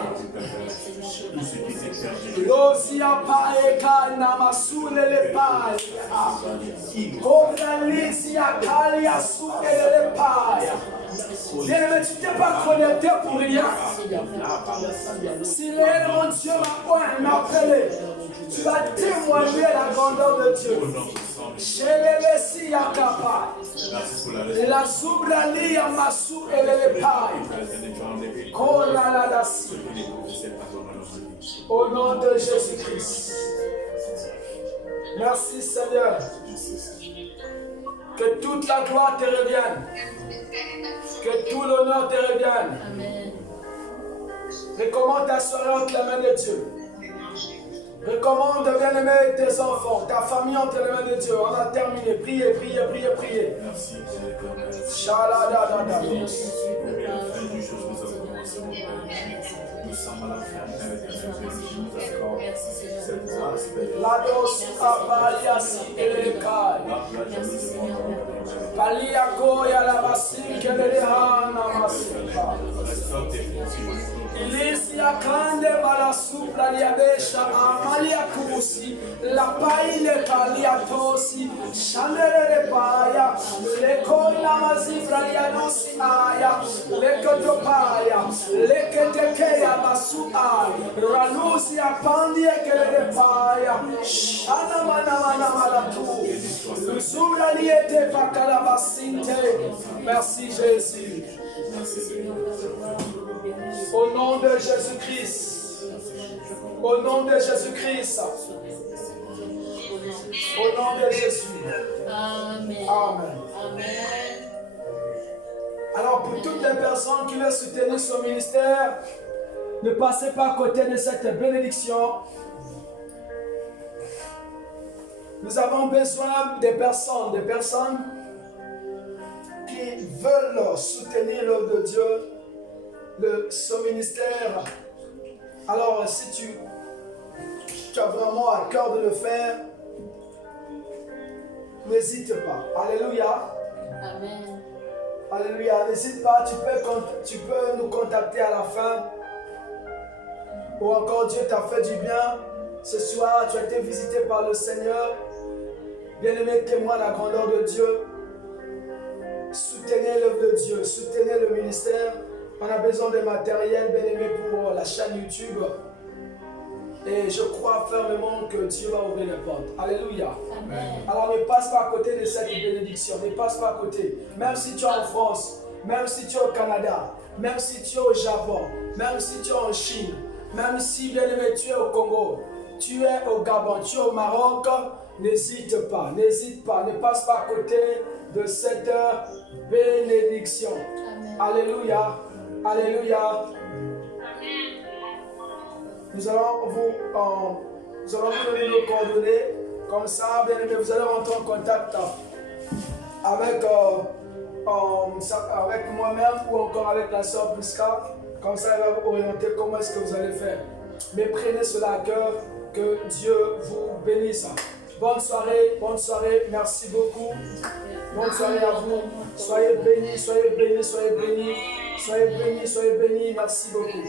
Losia paeka namasule lepai. Kogalisia kalia sule lepai. Mais tu t'es pas connecté pour rien. Si mon Dieu m'a appelé, tu vas témoigner la grandeur de Dieu. Chez les Messia Kapa, la Zubrali Amasu et les Pai, Kolalasi. Au nom de Jésus-Christ. Merci Seigneur. Que toute la gloire te revienne. Que tout l'honneur te revienne. Amen. Recommande ta soirée entre les mains de Dieu. Recommande, bien-aimé, tes enfants, ta famille entre les mains de Dieu. On a terminé. Priez, priez, priez, priez. Merci, Shaladadada. nous sommes à la fin de Lados Abaliasi Elekai. Paliako Yalabasi Kelehana Masika. Ilisia Kande Bala masupra liadesha amalia kusi la paile kaliatosi shanere paya le koina mazifra lianosi aya le kotopaya le ketekeya masua ranusi apandi ekele paya shana mana malatu usura liete pakala basinte. Merci Jésus. Au nom de Jésus-Christ. Au nom de Jésus-Christ. Au nom de Jésus. Amen. Amen. Amen. Alors pour toutes les personnes qui veulent soutenir son ministère, ne passez pas à côté de cette bénédiction. Nous avons besoin des personnes qui veulent soutenir l'œuvre de Dieu, son ministère. Alors si tu as vraiment à cœur de le faire, n'hésite pas. Alléluia. Amen. Alléluia. N'hésite pas, tu peux nous contacter à la fin. Ou encore Dieu t'a fait du bien. Ce soir, tu as été visité par le Seigneur. Bien-aimé, témoin la grandeur de Dieu. Soutenez l'œuvre de Dieu, soutenez le ministère. On a besoin de matériel, bien-aimé, pour la chaîne YouTube. Et je crois fermement que Dieu va ouvrir les portes. Alléluia. Amen. Alors ne passe pas à côté de cette bénédiction. Ne passe pas à côté. Même si tu es en France, même si tu es au Canada, même si tu es au Japon, même si tu es en Chine, même si, bien-aimé, tu es au Congo, tu es au Gabon, tu es au Maroc, n'hésite pas, ne passe pas à côté de cette bénédiction. Amen. Alléluia, alléluia. Nous allons vous donner nos coordonnées, comme ça, bien aimé, vous allez rentrer en contact avec moi-même ou encore avec la sœur Prisca. Comme ça, elle va vous orienter comment est-ce que vous allez faire. Mais prenez cela à cœur, que Dieu vous bénisse. Bonne soirée, merci beaucoup. Bonne soirée à vous. Soyez bénis, soyez bénis, soyez bénis, soyez bénis, soyez bénis. Merci beaucoup.